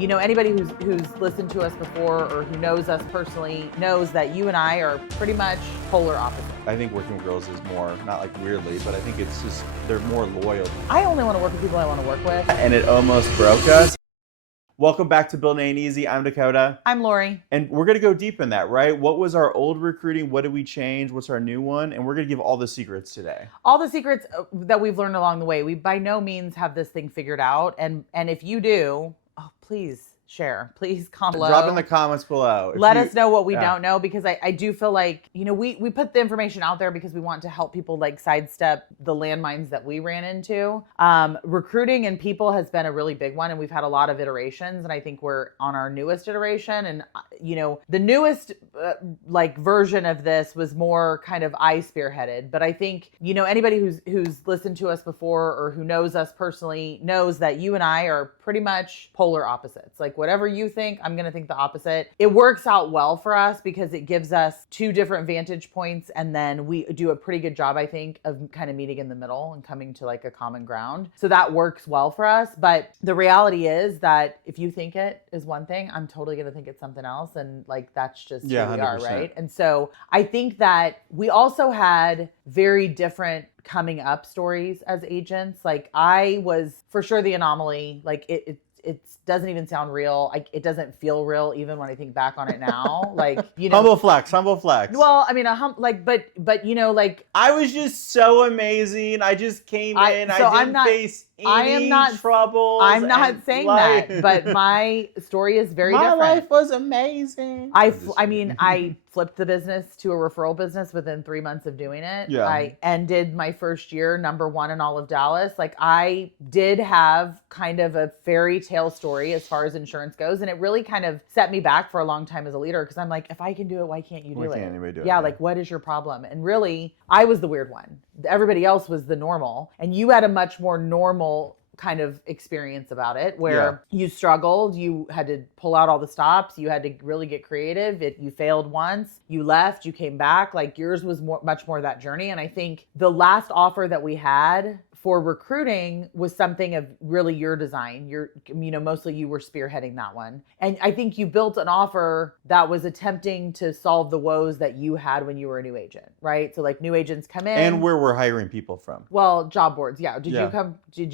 Anybody who's listened to us before or who knows us personally knows that you and I are pretty much polar opposites. I think working with girls is more, not like weirdly, but I think it's just, they're more loyal. I only want to work with people I want to work with. And it almost broke us. Welcome back to Building Ain't Easy. I'm Dakota. I'm Lori. And we're going to go deep in that, right? What was our old recruiting? What did we change? What's our new one? And we're going to give all the secrets today. All the secrets that we've learned along the way. We by no means have this thing figured out. And if you do, please share. Please comment below. Drop in the comments below. Let us know what we don't know, because I do feel like, we put the information out there because we want to help people like sidestep the landmines that we ran into. Recruiting and people has been a really big one, and we've had a lot of iterations, and I think we're on our newest iteration. And the newest version of this was more kind of I spearheaded, but I think anybody who's listened to us before or who knows us personally knows that you and I are pretty much polar opposites. Like, whatever you think, I'm going to think the opposite. It works out well for us because it gives us two different vantage points, and then we do a pretty good job, I think, of kind of meeting in the middle and coming to like a common ground. So that works well for us. But the reality is that if you think it is one thing, I'm totally going to think it's something else. And like, that's just who we are, 100%. right? And so I think that we also had very different coming up stories as agents. Like, I was for sure the anomaly. Like, it doesn't even sound real. It doesn't feel real even when I think back on it now. Like, Humble flex. Well, I mean, but I was just so amazing. I just came in. I didn't face any troubles. I'm not saying that, but my story is very different. My life was amazing. I flipped the business to a referral business within 3 months of doing it. Yeah. I ended my first year #1 in all of Dallas. Like, I did have kind of a fairy tale story as far as insurance goes. And it really kind of set me back for a long time as a leader. Cause I'm like, if I can do it, why can't you do it? Why can't anybody do it? Yeah. Like, what is your problem? And really, I was the weird one. Everybody else was the normal. And you had a much more normal kind of experience about it, where you struggled, you had to pull out all the stops, you had to really get creative. You failed once, you left, you came back. Like, yours was much more that journey. And I think the last offer that we had for recruiting was something of really your design. Mostly you were spearheading that one. And I think you built an offer that was attempting to solve the woes that you had when you were a new agent, right? So like, new agents come in. And where we're hiring people from. Well, job boards. Yeah. Did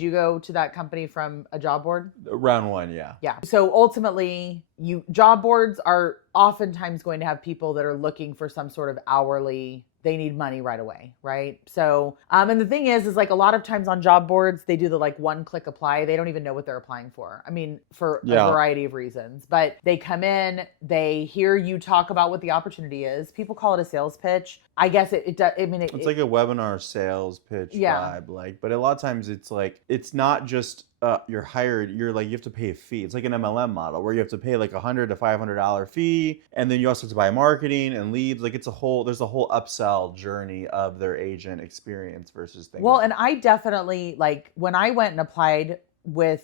you go to that company from a job board? Round one. Yeah. Yeah. So ultimately, job boards are oftentimes going to have people that are looking for some sort of hourly, they need money right away, right? So, and the thing is like, a lot of times on job boards, they do the like one-click apply. They don't even know what they're applying for. I mean, for a variety of reasons. But they come in, they hear you talk about what the opportunity is. People call it a sales pitch. I guess it's like a webinar sales pitch vibe, like, but a lot of times it's like, it's not just you're hired, you have to pay a fee. It's like an MLM model where you have to pay like $100 to $500 fee, and then you also have to buy marketing and leads. Like, there's a whole upsell journey of their agent experience versus things. Well, and I definitely, like, when I went and applied I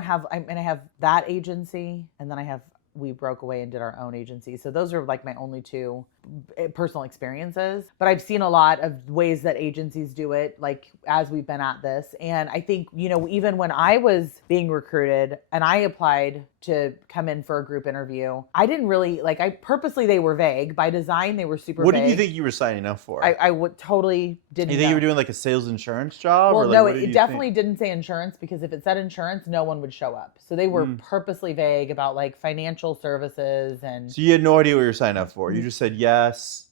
have that agency, and then we broke away and did our own agency. So those are like my only two personal experiences, but I've seen a lot of ways that agencies do it, like, as we've been at this. And I think, even when I was being recruited and I applied to come in for a group interview, I didn't really purposely, they were vague by design. They were super vague. What did you think you were signing up for? I would totally didn't. You think you were doing like a sales insurance job? Well, no, it definitely didn't say insurance, because if it said insurance, no one would show up. So they were purposely vague about like financial services. And so you had no idea what you were signing up for. You just said yes.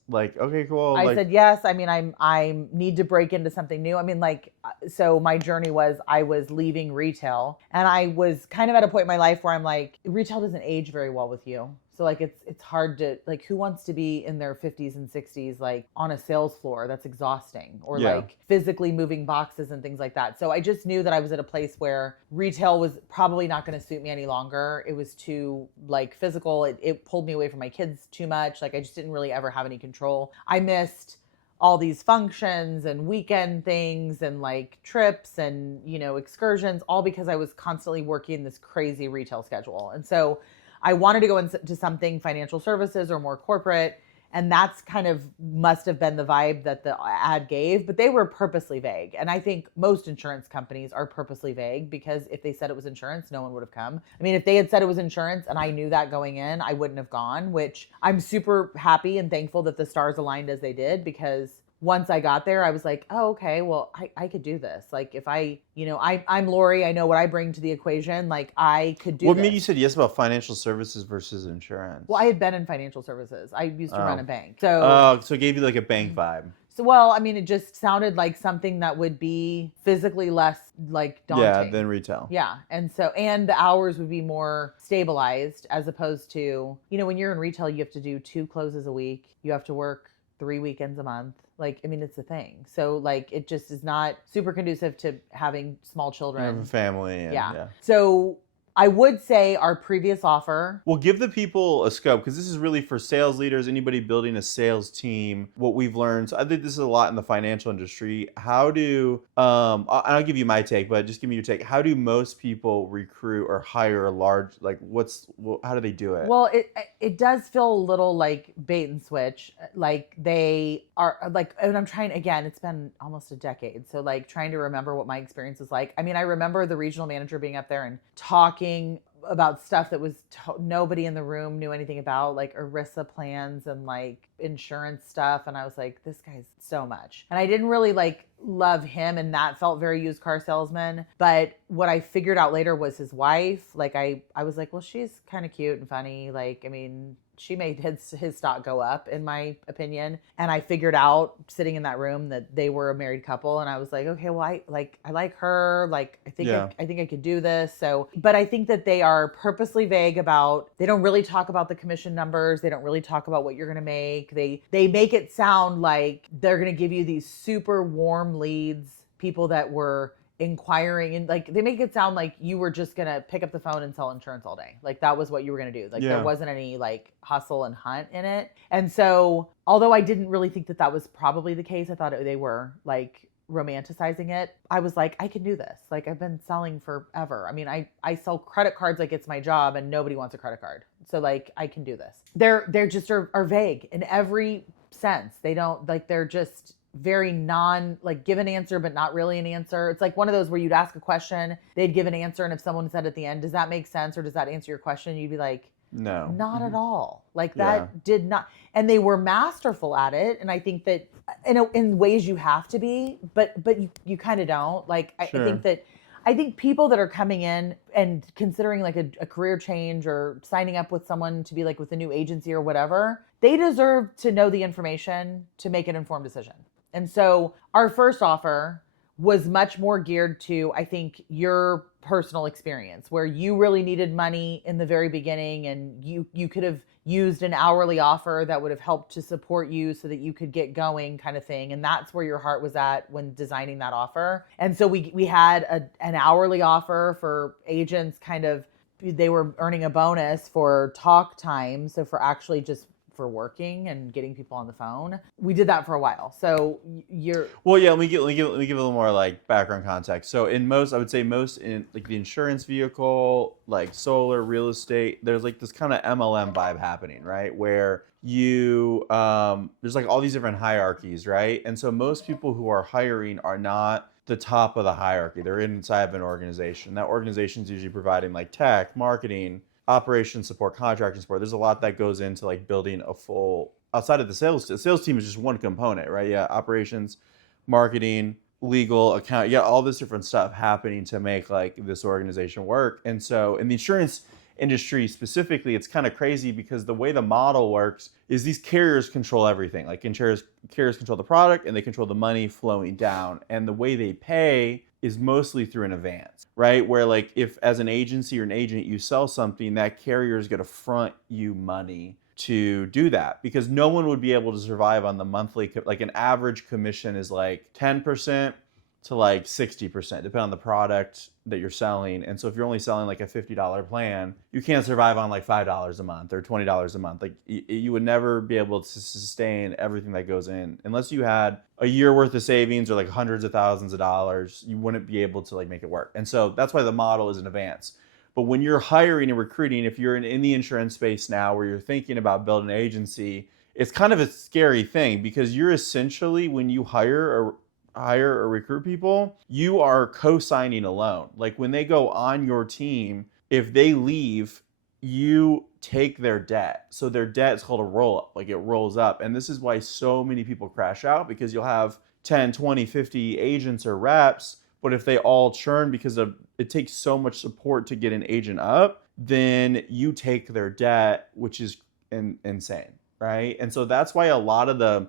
Like, okay, cool. I said yes. I mean, I need to break into something new. I mean, so my journey was, I was leaving retail, and I was kind of at a point in my life where I'm like, retail doesn't age very well with you. So like, it's hard to, like, who wants to be in their 50s and 60s, like on a sales floor? That's exhausting. Or like physically moving boxes and things like that. So I just knew that I was at a place where retail was probably not going to suit me any longer. It was too like physical. It pulled me away from my kids too much. Like, I just didn't really ever have any control. I missed all these functions and weekend things and like trips and, excursions, all because I was constantly working this crazy retail schedule. And so I wanted to go into something financial services or more corporate. And that's kind of must have been the vibe that the ad gave, but they were purposely vague. And I think most insurance companies are purposely vague because if they said it was insurance, no one would have come. I mean, if they had said it was insurance and I knew that going in, I wouldn't have gone, which I'm super happy and thankful that the stars aligned as they did, because once I got there, I was like, oh, okay, well, I could do this. Like if I'm Lori, I know what I bring to the equation. Like I could do this. What made you said yes about financial services versus insurance? Well, I had been in financial services. I used to run a bank. So it gave you like a bank vibe. So, well, I mean, it just sounded like something that would be physically less like daunting. Yeah, than retail. Yeah. And the hours would be more stabilized as opposed to, when you're in retail, you have to do 2 closes a week. You have to work 3 weekends a month. Like, I mean, it's a thing. So like, it just is not super conducive to having small children. You have a family. Yeah. So I would say our previous offer. Well, give the people a scope, because this is really for sales leaders, anybody building a sales team. What we've learned, so I think this is a lot in the financial industry. How do, I'll give you my take, but just give me your take. How do most people recruit or hire a large, like how do they do it? Well, it does feel a little like bait and switch. Like they are like, and I'm trying, again, it's been almost a decade. So like trying to remember what my experience was like. I mean, I remember the regional manager being up there and talking about stuff that was nobody in the room knew anything about, like ERISA plans and like insurance stuff. And I was like, this guy's so much. And I didn't really like love him, and that felt very used car salesman. But what I figured out later was his wife. Like I was like, well, she's kind of cute and funny. Like, I mean, she made his stock go up, in my opinion. And I figured out sitting in that room that they were a married couple. And I was like, okay, well, I like her. Like, I think I could do this. So, but I think that they are purposely vague about, they don't really talk about the commission numbers. They don't really talk about what you're going to make. They make it sound like they're going to give you these super warm leads, people that were inquiring, and like they make it sound like you were just gonna pick up the phone and sell insurance all day. Like that was what you were gonna do. Like there wasn't any like hustle and hunt in it. And so although I didn't really think that was probably the case, I thought they were like romanticizing it. I was like, I can do this. Like I've been selling forever. I mean, I sell credit cards like it's my job, and nobody wants a credit card. So like I can do this. They're just are vague in every sense. They don't like, they're just very give an answer, but not really an answer. It's like one of those where you'd ask a question, they'd give an answer. And if someone said at the end, does that make sense? Or does that answer your question? You'd be like, no, not at all. Like that did not. And they were masterful at it. And I think that in ways you have to be, but you kind of don't. Like, I think people that are coming in and considering like a career change or signing up with someone to be like with a new agency or whatever, they deserve to know the information to make an informed decision. And so our first offer was much more geared to, I think, your personal experience, where you really needed money in the very beginning, and you could have used an hourly offer that would have helped to support you so that you could get going, kind of thing. And that's where your heart was at when designing that offer. And so we had an hourly offer for agents, kind of, they were earning a bonus for talk time. So for actually just for working and getting people on the phone. We did that for a while. So let me give a little more like background context. So I would say most in like the insurance vehicle, like solar, real estate, there's like this kind of MLM vibe happening, right? Where there's like all these different hierarchies, right? And so most people who are hiring are not the top of the hierarchy. They're inside of an organization. That organization is usually providing like tech, marketing, operations support, contracting support. There's a lot that goes into like building a full, outside of the sales team is just one component, right? Yeah, operations, marketing, legal, account, all this different stuff happening to make like this organization work. And so in the insurance industry specifically, it's kind of crazy because the way the model works is these carriers control everything. Like carriers control the product, and they control the money flowing down. And the way they pay is mostly through an advance, right? Where like if as an agency or an agent you sell something, that carrier is going to front you money to do that, because no one would be able to survive on the monthly, like an average commission is like 10% to like 60%, depending on the product that you're selling. And so if you're only selling like a $50 plan, you can't survive on like $5 a month or $20 a month. Like you would never be able to sustain everything that goes in unless you had a year worth of savings or like hundreds of thousands of dollars. You wouldn't be able to like make it work. And so that's why the model is in advance. But when you're hiring and recruiting, if you're in the insurance space now where you're thinking about building an agency, it's kind of a scary thing because you're essentially, when you hire or recruit people, you are co-signing a loan. Like when they go on your team, if they leave, you take their debt. So their debt is called a roll up, like it rolls up. And this is why so many people crash out, because you'll have 10, 20, 50 agents or reps, but if they all churn because of it takes so much support to get an agent up, then you take their debt, which is insane, right? And so that's why a lot of the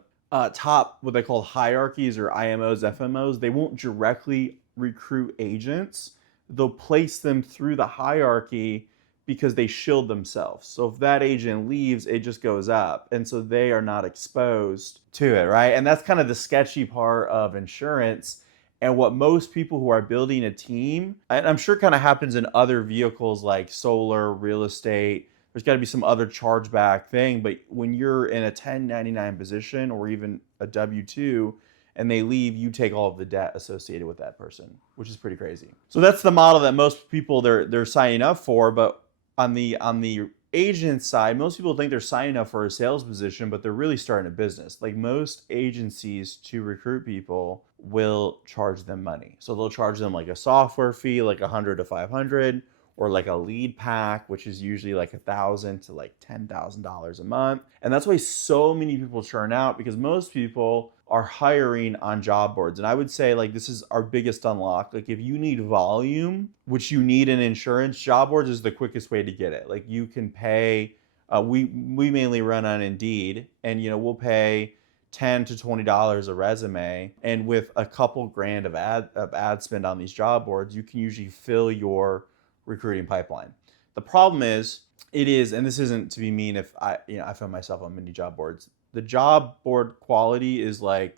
top, what they call hierarchies or IMOs, FMOs, they won't directly recruit agents. They'll place them through the hierarchy because they shield themselves. So if that agent leaves, it just goes up. And so they are not exposed to it, right? And that's kind of the sketchy part of insurance. And what most people who are building a team, and I'm sure kind of happens in other vehicles like solar, real estate, there's got to be some other chargeback thing. But when you're in a 1099 position or even a W-2 and they leave, you take all of the debt associated with that person, which is pretty crazy. So that's the model that most people they're signing up for. But on the agent side, most people think they're signing up for a sales position, but they're really starting a business. Like most agencies to recruit people will charge them money. So they'll charge them like a software fee, like $100 to $500, or like a lead pack, which is usually like $1,000 to like $10,000 a month. And that's why so many people churn out, because most people are hiring on job boards. And I would say like this is our biggest unlock. Like if you need volume, which you need in insurance, job boards is the quickest way to get it. Like you can pay, we mainly run on Indeed, and we'll pay $10 to $20 a resume, and with a couple grand of ad spend on these job boards, you can usually fill your recruiting pipeline. The problem is, and this isn't to be mean, if I found myself on many job boards, the job board quality is like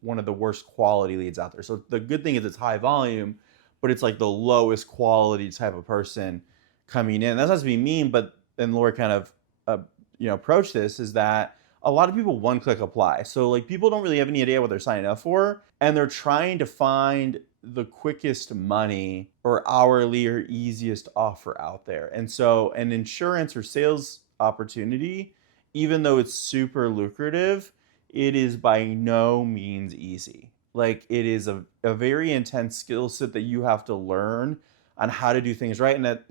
one of the worst quality leads out there. So the good thing is it's high volume, but it's like the lowest quality type of person coming in. That's not to be mean, but and Lori kind of approach this is that a lot of people one-click apply. So like people don't really have any idea what they're signing up for, and they're trying to find the quickest money or hourly or easiest offer out there. And so an insurance or sales opportunity, even though it's super lucrative, it is by no means easy. Like it is a very intense skill set that you have to learn on how to do things right. And that,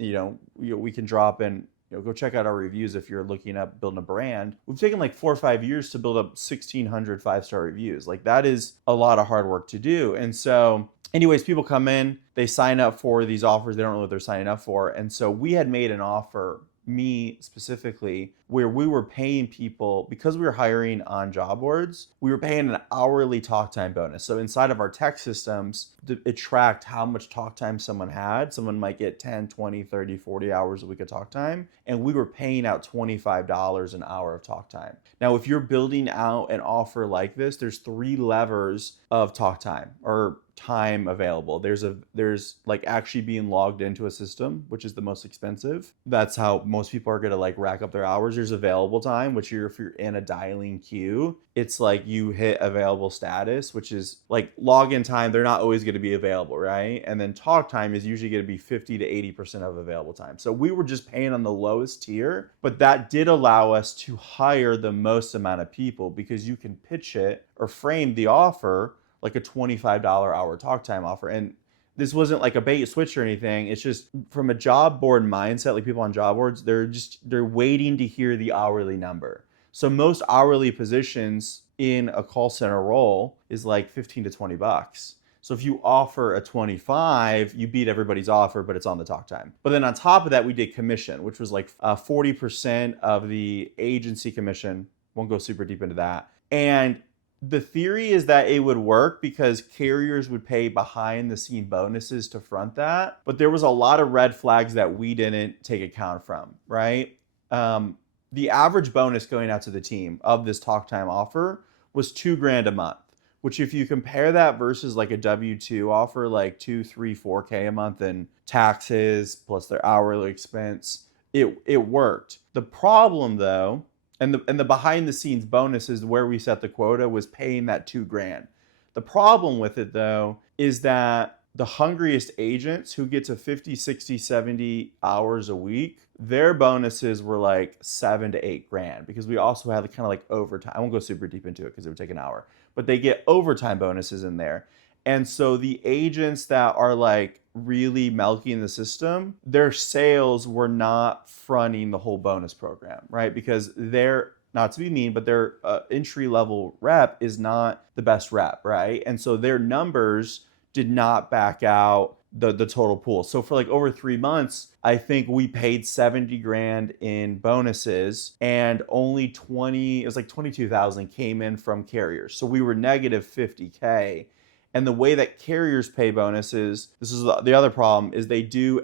we can drop in, go check out our reviews if you're looking up building a brand. We've taken like 4 or 5 years to build up 1,600 5-star reviews. Like that is a lot of hard work to do. And so anyways, people come in, they sign up for these offers. They don't know what they're signing up for. And so we had made an offer, me specifically, where we were paying people, because we were hiring on job boards, we were paying an hourly talk time bonus. So inside of our tech systems, it tracked how much talk time someone had. Someone might get 10, 20, 30, 40 hours a week of talk time. And we were paying out $25 an hour of talk time. Now, if you're building out an offer like this, there's 3 levers of talk time or time available. There's like actually being logged into a system, which is the most expensive. That's how most people are gonna like rack up their hours. There's available time, which if you're in a dialing queue, it's like you hit available status, which is like login time. They're not always going to be available, right? And then talk time is usually going to be 50 to 80% of available time. So we were just paying on the lowest tier, but that did allow us to hire the most amount of people, because you can pitch it or frame the offer like a $25 hour talk time offer. And this wasn't like a bait switch or anything. It's just from a job board mindset, like people on job boards, they're waiting to hear the hourly number. So most hourly positions in a call center role is like 15 to 20 bucks. So if you offer a 25, you beat everybody's offer, but it's on the talk time. But then on top of that, we did commission, which was like 40% of the agency commission. Won't go super deep into that. And the theory is that it would work because carriers would pay behind the scene bonuses to front that. But there was a lot of red flags that we didn't take account from, right? The average bonus going out to the team of this talk time offer was $2,000 a month, which if you compare that versus like a W-2 offer, like 2, 3, 4K a month in taxes plus their hourly expense, it worked. The problem though, and the behind the scenes bonus is where we set the quota, was paying that $2,000. The problem with it though is that the hungriest agents who get to 50, 60, 70 hours a week, their bonuses were like 7 to 8 grand, because we also had kind of like overtime. I won't go super deep into it because it would take an hour, but they get overtime bonuses in there. And so the agents that are like really milking the system, their sales were not fronting the whole bonus program, right? Because they're, not to be mean, but their entry level rep is not the best rep, right? And so their numbers did not back out the total pool. So for like over 3 months, I think we paid 70 grand in bonuses, and only it was like 22,000 came in from carriers. So we were negative 50K. And the way that carriers pay bonuses, this is the other problem, is they do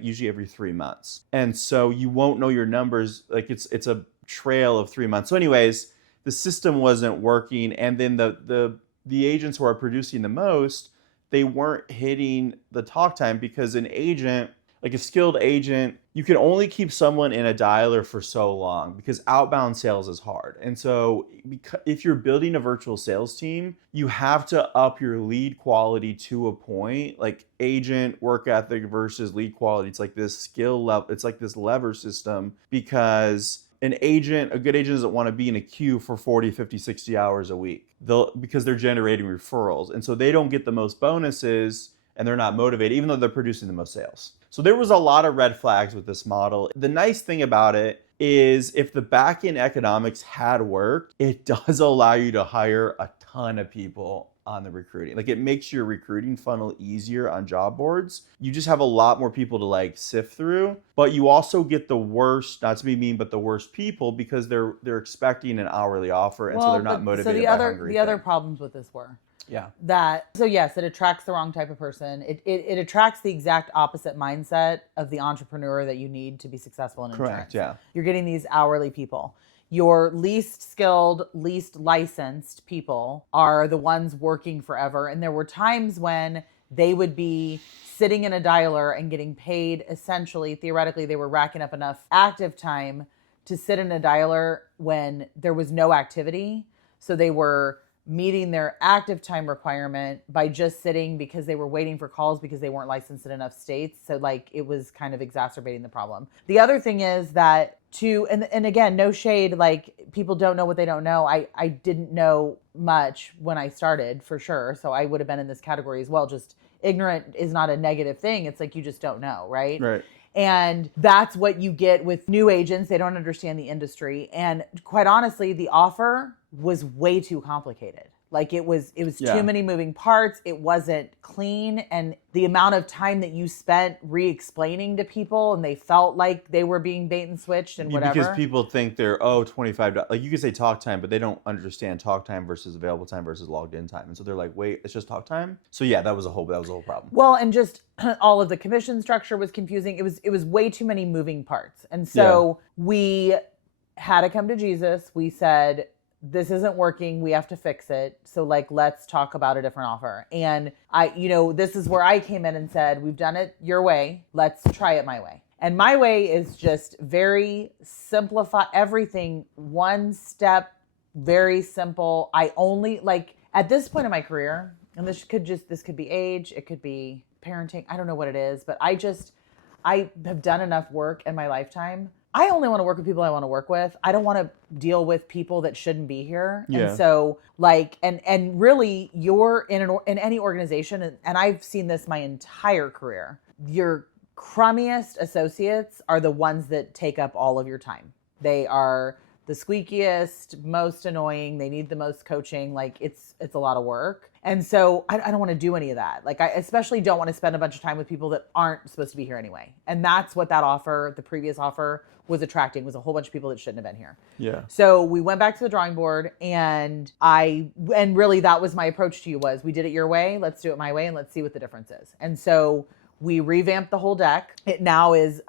usually every 3 months. And so you won't know your numbers. Like it's a trail of 3 months. So anyways, the system wasn't working. And then the agents who are producing the most, they weren't hitting the talk time, because an agent, like a skilled agent, you can only keep someone in a dialer for so long, because outbound sales is hard. And so if you're building a virtual sales team, you have to up your lead quality to a point, like agent work ethic versus lead quality. It's like this skill level, it's like this lever system, because a good agent doesn't want to be in a queue for 40, 50, 60 hours a week. Because they're generating referrals. And so they don't get the most bonuses, and they're not motivated, even though they're producing the most sales. So there was a lot of red flags with this model. The nice thing about it is, if the back-end economics had worked, it does allow you to hire a ton of people on the recruiting. Like, it makes your recruiting funnel easier on job boards. You just have a lot more people to like sift through, but you also get the worst, not to be mean, but the worst people, because they're expecting an hourly offer, and so they're not motivated. So the other problems with this were, so yes, it attracts the wrong type of person. It attracts the exact opposite mindset of the entrepreneur that you need to be successful in insurance. Correct, yeah. You're getting these hourly people. Your least skilled, least licensed people are the ones working forever. And there were times when they would be sitting in a dialer and getting paid, essentially, theoretically, they were racking up enough active time to sit in a dialer when there was no activity. So they were meeting their active time requirement by just sitting, because they were waiting for calls because they weren't licensed in enough states. So like, it was kind of exacerbating the problem. The other thing is that and again, no shade, like, people don't know what they don't know. I didn't know much when I started, for sure. So I would have been in this category as well. Just ignorant is not a negative thing. It's like, you just don't know, right? Right. And that's what you get with new agents. They don't understand the industry. And quite honestly, the offer was way too complicated. Like, it was too many moving parts. It wasn't clean. And the amount of time that you spent re-explaining to people, and they felt like they were being bait and switched and whatever. Because people think they're, $25. Like, you could say talk time, but they don't understand talk time versus available time versus logged in time. And so they're like, wait, it's just talk time? So yeah, that was a whole problem. Well, and just all of the commission structure was confusing. It was way too many moving parts. And so we had to come to Jesus. We said, this isn't working. We have to fix it. So like, let's talk about a different offer. And this is where I came in and said, we've done it your way. Let's try it my way. And my way is just very simplify everything. One step, very simple. I only, like, at this point in my career, and this could be age, it could be parenting. I don't know what it is, but I have done enough work in my lifetime. I only want to work with people I want to work with. I don't want to deal with people that shouldn't be here. Yeah. And so like, and really, you're in any organization, and I've seen this my entire career, your crummiest associates are the ones that take up all of your time. They are the squeakiest, most annoying. They need the most coaching. Like, it's a lot of work. And so I don't want to do any of that. Like, I especially don't want to spend a bunch of time with people that aren't supposed to be here anyway. And that's what that offer, the previous offer, was attracting, was a whole bunch of people that shouldn't have been here. Yeah. So we went back to the drawing board, and really that was my approach to you, was, we did it your way, let's do it my way, and let's see what the difference is. And so we revamped the whole deck. It now is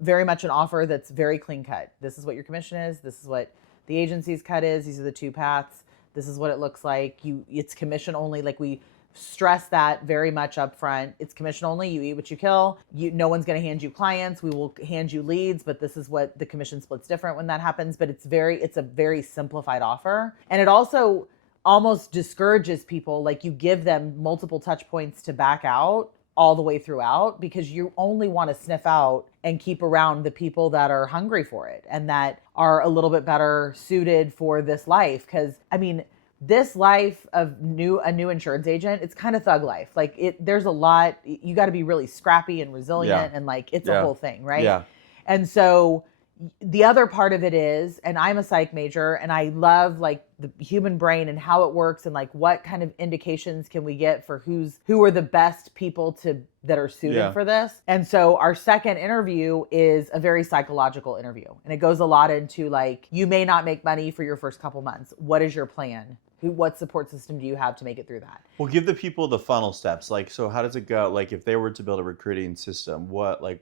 very much an offer that's very clean cut. This is what your commission is. This is what the agency's cut is. These are the two paths. This is what it looks like. It's commission only. Like, we stress that very much up front. It's commission only. You eat what you kill. No one's going to hand you clients. We will hand you leads, but this is what the commission split's different when that happens. But it's a very simplified offer. And it also, almost discourages people. Like you give them multiple touch points to back out all the way throughout, because you only want to sniff out and keep around the people that are hungry for it and that are a little bit better suited for this life. Because I mean, this life of a new insurance agent, it's kind of thug life. Like there's a lot, you got to be really scrappy and resilient, and like it's a whole thing, right? Yeah. And so the other part of it is, and I'm a psych major and I love like the human brain and how it works and like what kind of indications can we get for who are the best people that are suited for this. And so our second interview is a very psychological interview, and it goes a lot into like, you may not make money for your first couple months. What is your plan? What support system do you have to make it through that? Well, give the people the funnel steps. Like, so how does it go? Like if they were to build a recruiting system, what like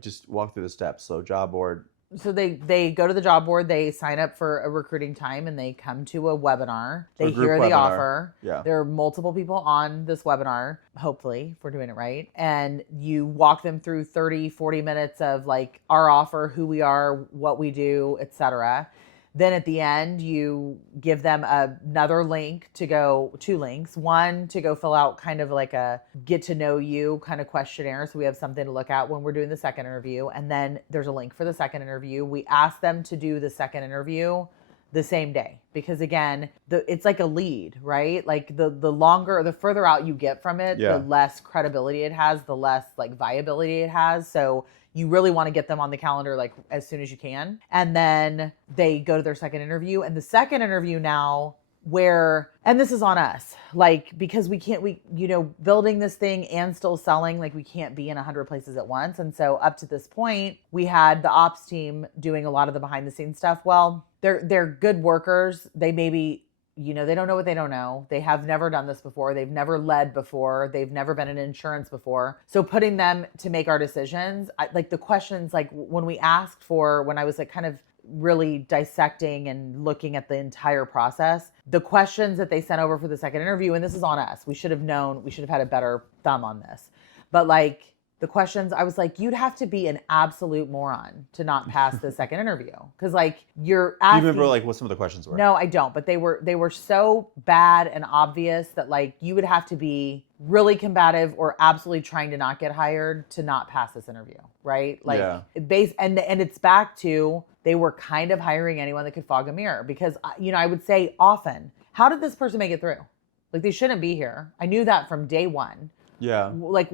just walk through the steps. So job board. So they go to the job board, they sign up for a recruiting time, and they come to a webinar. They hear the offer. Yeah. There are multiple people on this webinar, hopefully, if we're doing it right. And you walk them through 30, 40 minutes of like our offer, who we are, what we do, etc. Then at the end, you give them another link to go, 2 links. One to go fill out kind of like a get to know you kind of questionnaire. So we have something to look at when we're doing the second interview. And then there's a link for the second interview. We ask them to do the second interview the same day, because again, it's like a lead, right? Like the further out you get from it, the less credibility it has, the less like viability it has. So you really want to get them on the calendar like as soon as you can. And then they go to their second interview. And the second interview now, and this is on us, like, because building this thing and still selling, like we can't be in 100 places at once. And so up to this point, we had the ops team doing a lot of the behind the scenes stuff. Well, they're good workers. They maybe, they don't know what they don't know. They have never done this before. They've never led before. They've never been in insurance before. So putting them to make our decisions, like the questions, like when I was like kind of really dissecting and looking at the entire process, the questions that they sent over for the second interview, and this is on us. We should have known, we should have had a better thumb on this. But like the questions, I was like, you'd have to be an absolute moron to not pass the second interview. Cause like you're asking. Do you remember like what some of the questions were? No, I don't, but they were so bad and obvious that like you would have to be really combative or absolutely trying to not get hired to not pass this interview, right? Like and it's back to, they were kind of hiring anyone that could fog a mirror, because I would say often, how did this person make it through? Like they shouldn't be here. I knew that from day one. Yeah. Like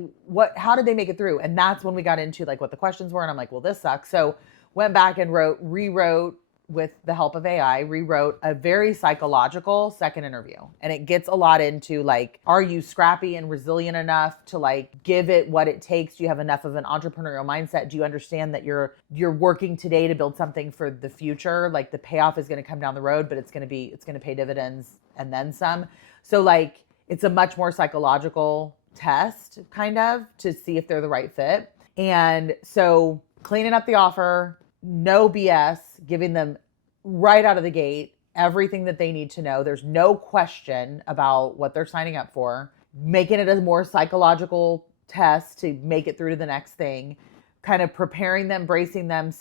how did they make it through? And that's when we got into like what the questions were. And I'm like, well, this sucks. So went back and rewrote with the help of AI, rewrote a very psychological second interview. And it gets a lot into like, are you scrappy and resilient enough to like give it what it takes? Do you have enough of an entrepreneurial mindset? Do you understand that you're working today to build something for the future? Like the payoff is going to come down the road, but it's going to pay dividends and then some. So like, it's a much more psychological test kind of to see if they're the right fit. And so cleaning up the offer, no BS, giving them right out of the gate everything that they need to know. There's no question about what they're signing up for, making it a more psychological test to make it through to the next thing, kind of preparing them, bracing them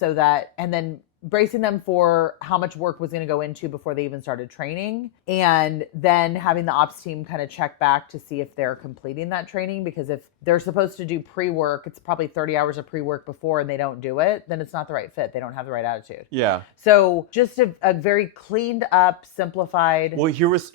and then bracing them for how much work was going to go into before they even started training. And then having the ops team kind of check back to see if they're completing that training, because if they're supposed to do pre-work, it's probably 30 hours of pre-work before and they don't do it, then it's not the right fit. They don't have the right attitude. Yeah. So just a very cleaned up, simplified Well, here was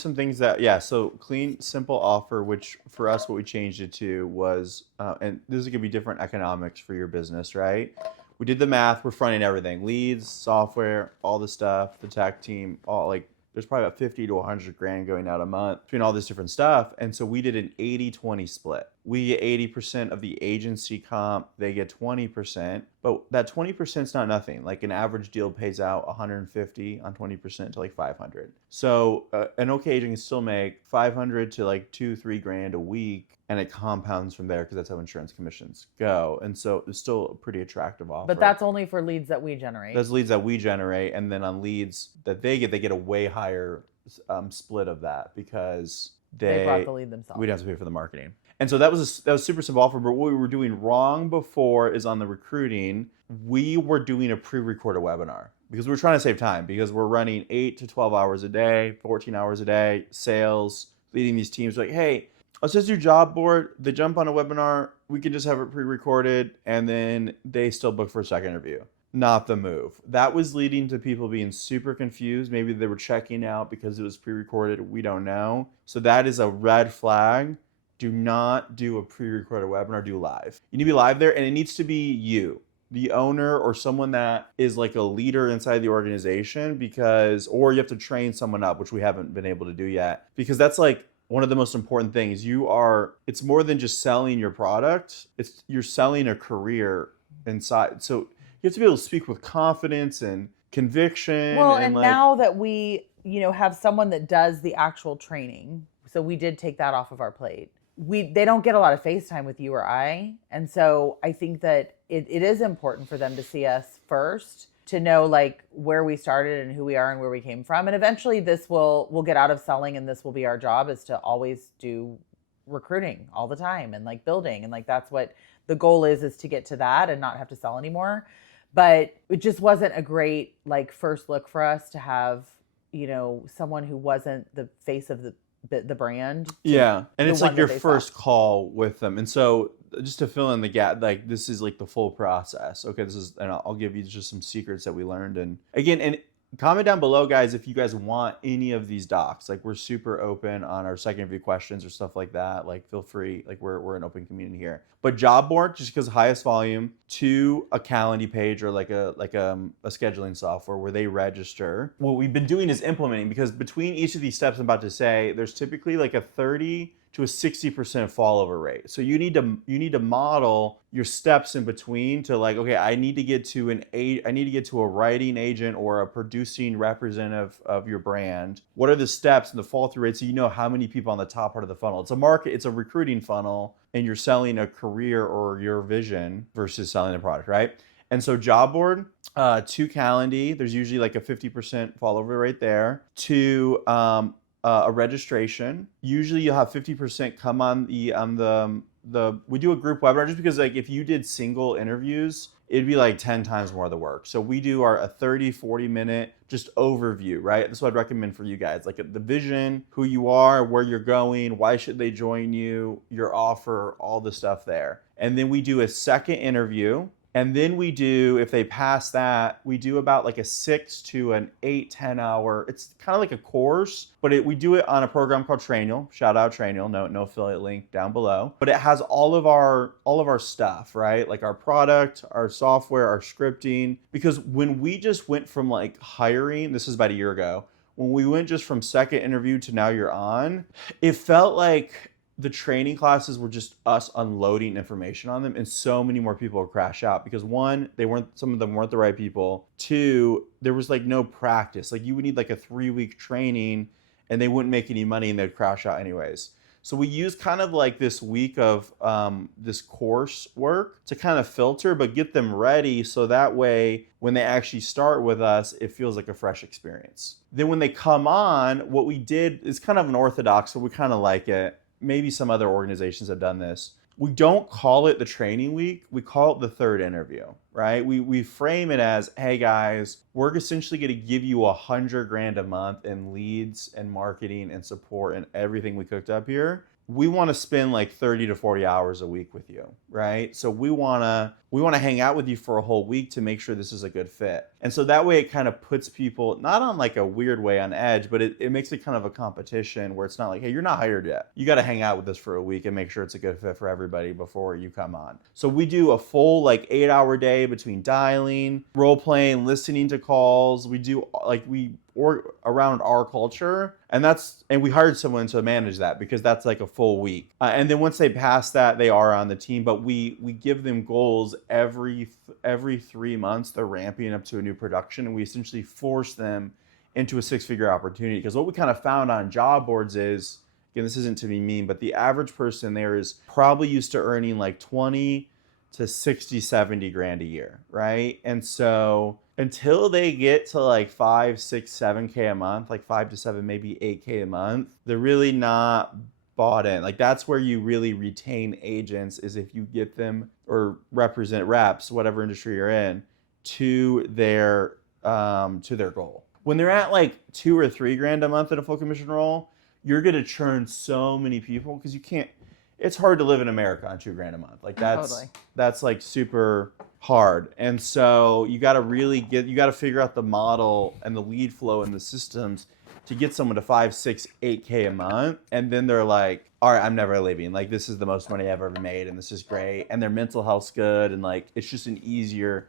some things that, so clean, simple offer, which for us, what we changed it to was, and this is going to be different economics for your business, right? We did the math. We're fronting everything: leads, software, all the stuff, the tech team, all like there's probably about 50 to 100 grand going out a month between all this different stuff. And so we did an 80-20 split. We get 80% of the agency comp, they get 20%, but that 20% is not nothing. Like an average deal pays out 150 on 20% to like 500. So an okay agent can still make 500 to like 2-3 grand a week, and it compounds from there because that's how insurance commissions go. And so it's still a pretty attractive offer. But that's only for leads that we generate. That's leads that we generate, and then on leads that they get a way higher split of that because they brought the lead themselves. We'd have to pay for the marketing. And so that was super simple offer. But what we were doing wrong before is on the recruiting, we were doing a pre-recorded webinar. because we're trying to save time, because we're running 8 to 12 hours a day, 14 hours a day, sales, leading these teams. Like, hey, let's just do job board. They jump on a webinar. We can just have it pre-recorded, and then they still book for a second interview. Not the move. That was leading to people being super confused. Maybe they were checking out because it was pre-recorded. We don't know. So that is a red flag. Do not do a pre-recorded webinar. Do live. You need to be live there, and it needs to be you, the owner, or someone that is like a leader inside the organization, because, or you have to train someone up, which we haven't been able to do yet, because that's like one of the most important things. It's more than just selling your product. You're selling a career inside. So you have to be able to speak with confidence and conviction. Well, and now that we, have someone that does the actual training, so we did take that off of our plate. They don't get a lot of FaceTime with you or I. And so I think that it is important for them to see us first, to know like where we started and who we are and where we came from. And eventually we'll get out of selling, and this will be our job, is to always do recruiting all the time and like building. And like, that's what the goal is to get to that and not have to sell anymore. But it just wasn't a great like first look for us to have, someone who wasn't the face of the brand. Yeah. And it's like your first call with them. And so just to fill in the gap, like this is like the full process. Okay. And I'll give you just some secrets that we learned. And again, and comment down below, guys, if you guys want any of these docs. Like, we're super open on our second interview questions or stuff like that. Like, feel free. Like, we're an open community here. But job board, just because highest volume, to a Calendly page or like a scheduling software where they register. What we've been doing is implementing, because between each of these steps I'm about to say, there's typically like a 30 to a 60% fallover rate. So you need to model your steps in between to like, okay, I need to get to a writing agent or a producing representative of your brand. What are the steps and the fall through rate, so you know how many people on the top part of the funnel? It's a recruiting funnel, and you're selling a career or your vision versus selling a product, right? And so job board, to Calendly, there's usually like a 50% fallover rate there. To a registration, usually you'll have 50% come on we do a group webinar, just because like if you did single interviews, it'd be like 10 times more of the work. So we do a 30-40 minute just overview, right? That's what I'd recommend for you guys, like the vision, who you are, where you're going, why should they join you, your offer, all the stuff there. And then we do a second interview. And then we do, if they pass that, we do about like a 6 to an 8, 10 hour, it's kind of like a course, but we do it on a program called Trainial. Shout out Trainial, no affiliate link down below. But it has all of our stuff, right? Like our product, our software, our scripting. Because when we just went from like hiring, this is about a year ago, when we went just from second interview to now you're on, it felt like the training classes were just us unloading information on them, and so many more people would crash out because, one, some of them weren't the right people. Two, there was like no practice. Like, you would need like a 3-week training and they wouldn't make any money and they'd crash out anyways. So we use kind of like this week of this course work to kind of filter, but get them ready, so that way when they actually start with us, it feels like a fresh experience. Then when they come on, what we did is kind of unorthodox, so we kind of like it. Maybe some other organizations have done this. We don't call it the training week. We call it the third interview, right? We frame it as, hey guys, we're essentially going to give you $100,000 a month in leads and marketing and support and everything we cooked up here. We want to spend like 30 to 40 hours a week with you, right? So we want to hang out with you for a whole week to make sure this is a good fit. And so that way it kind of puts people, not on like a weird way on edge, but it makes it kind of a competition where it's not like, hey, you're not hired yet. You got to hang out with us for a week and make sure it's a good fit for everybody before you come on. So we do a full like 8-hour day between dialing, role playing, listening to calls. We do or around our culture, and we hired someone to manage that, because that's like a full week. And then once they pass that, they are on the team. But we give them goals every 3 months. They're ramping up to a new production, and we essentially force them into a 6-figure opportunity. Because what we kind of found on job boards is, again, this isn't to be mean, but the average person there is probably used to earning like 20 to 60, 70 grand a year, right? And so until they get to like 5, 6, 7K a month, like 5 to 7, maybe 8K a month, they're really not bought in. Like, that's where you really retain agents, is if you get them, or represent reps, whatever industry you're in, to their to their goal. When they're at like $2 or $3 grand a month at a full commission role, you're gonna churn so many people because you can't. It's hard to live in America on $2 grand a month. Like that's like super hard. And so you got to figure out the model and the lead flow and the systems to get someone to 5, 6, 8K a month. And then they're like, all right, I'm never leaving. Like, this is the most money I've ever made. And this is great. And their mental health's good. And like, it's just an easier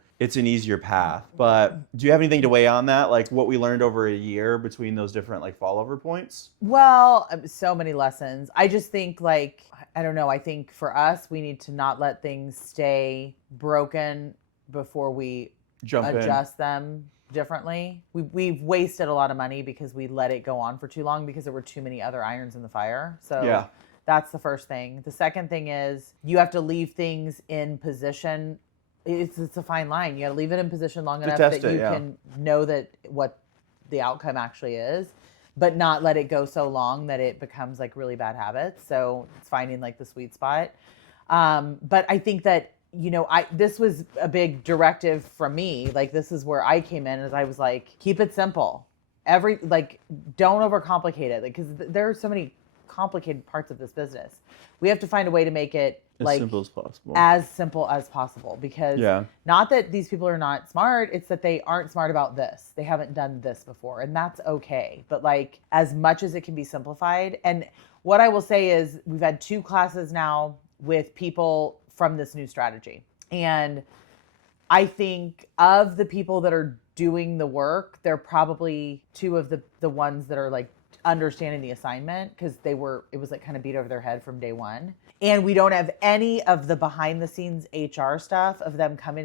path. But do you have anything to weigh on that? Like what we learned over a year between those different like fallover points? Well, so many lessons. I just think like, I don't know. I think for us, we need to not let things stay broken before we adjust them differently. We've wasted a lot of money because we let it go on for too long because there were too many other irons in the fire. So that's the first thing. The second thing is you have to leave things in position. It's a fine line. You got to leave it in position long enough that you can know that what the outcome actually is, but not let it go so long that it becomes like really bad habits. So it's finding like the sweet spot. But I think that, you know, this was a big directive from me. Like this is where I came in as I was like, keep it simple. Don't overcomplicate it. Like, cause there are so many complicated parts of this business. We have to find a way to make it as simple as possible because not that these people are not smart, it's that they aren't smart about this. They haven't done this before, and that's okay. But like as much as it can be simplified. And what I will say is we've had 2 classes now with people from this new strategy. And I think of the people that are doing the work, they're probably 2 of the ones that are like understanding the assignment because it was like kind of beat over their head from day one. And we don't have any of the behind the scenes HR stuff of them coming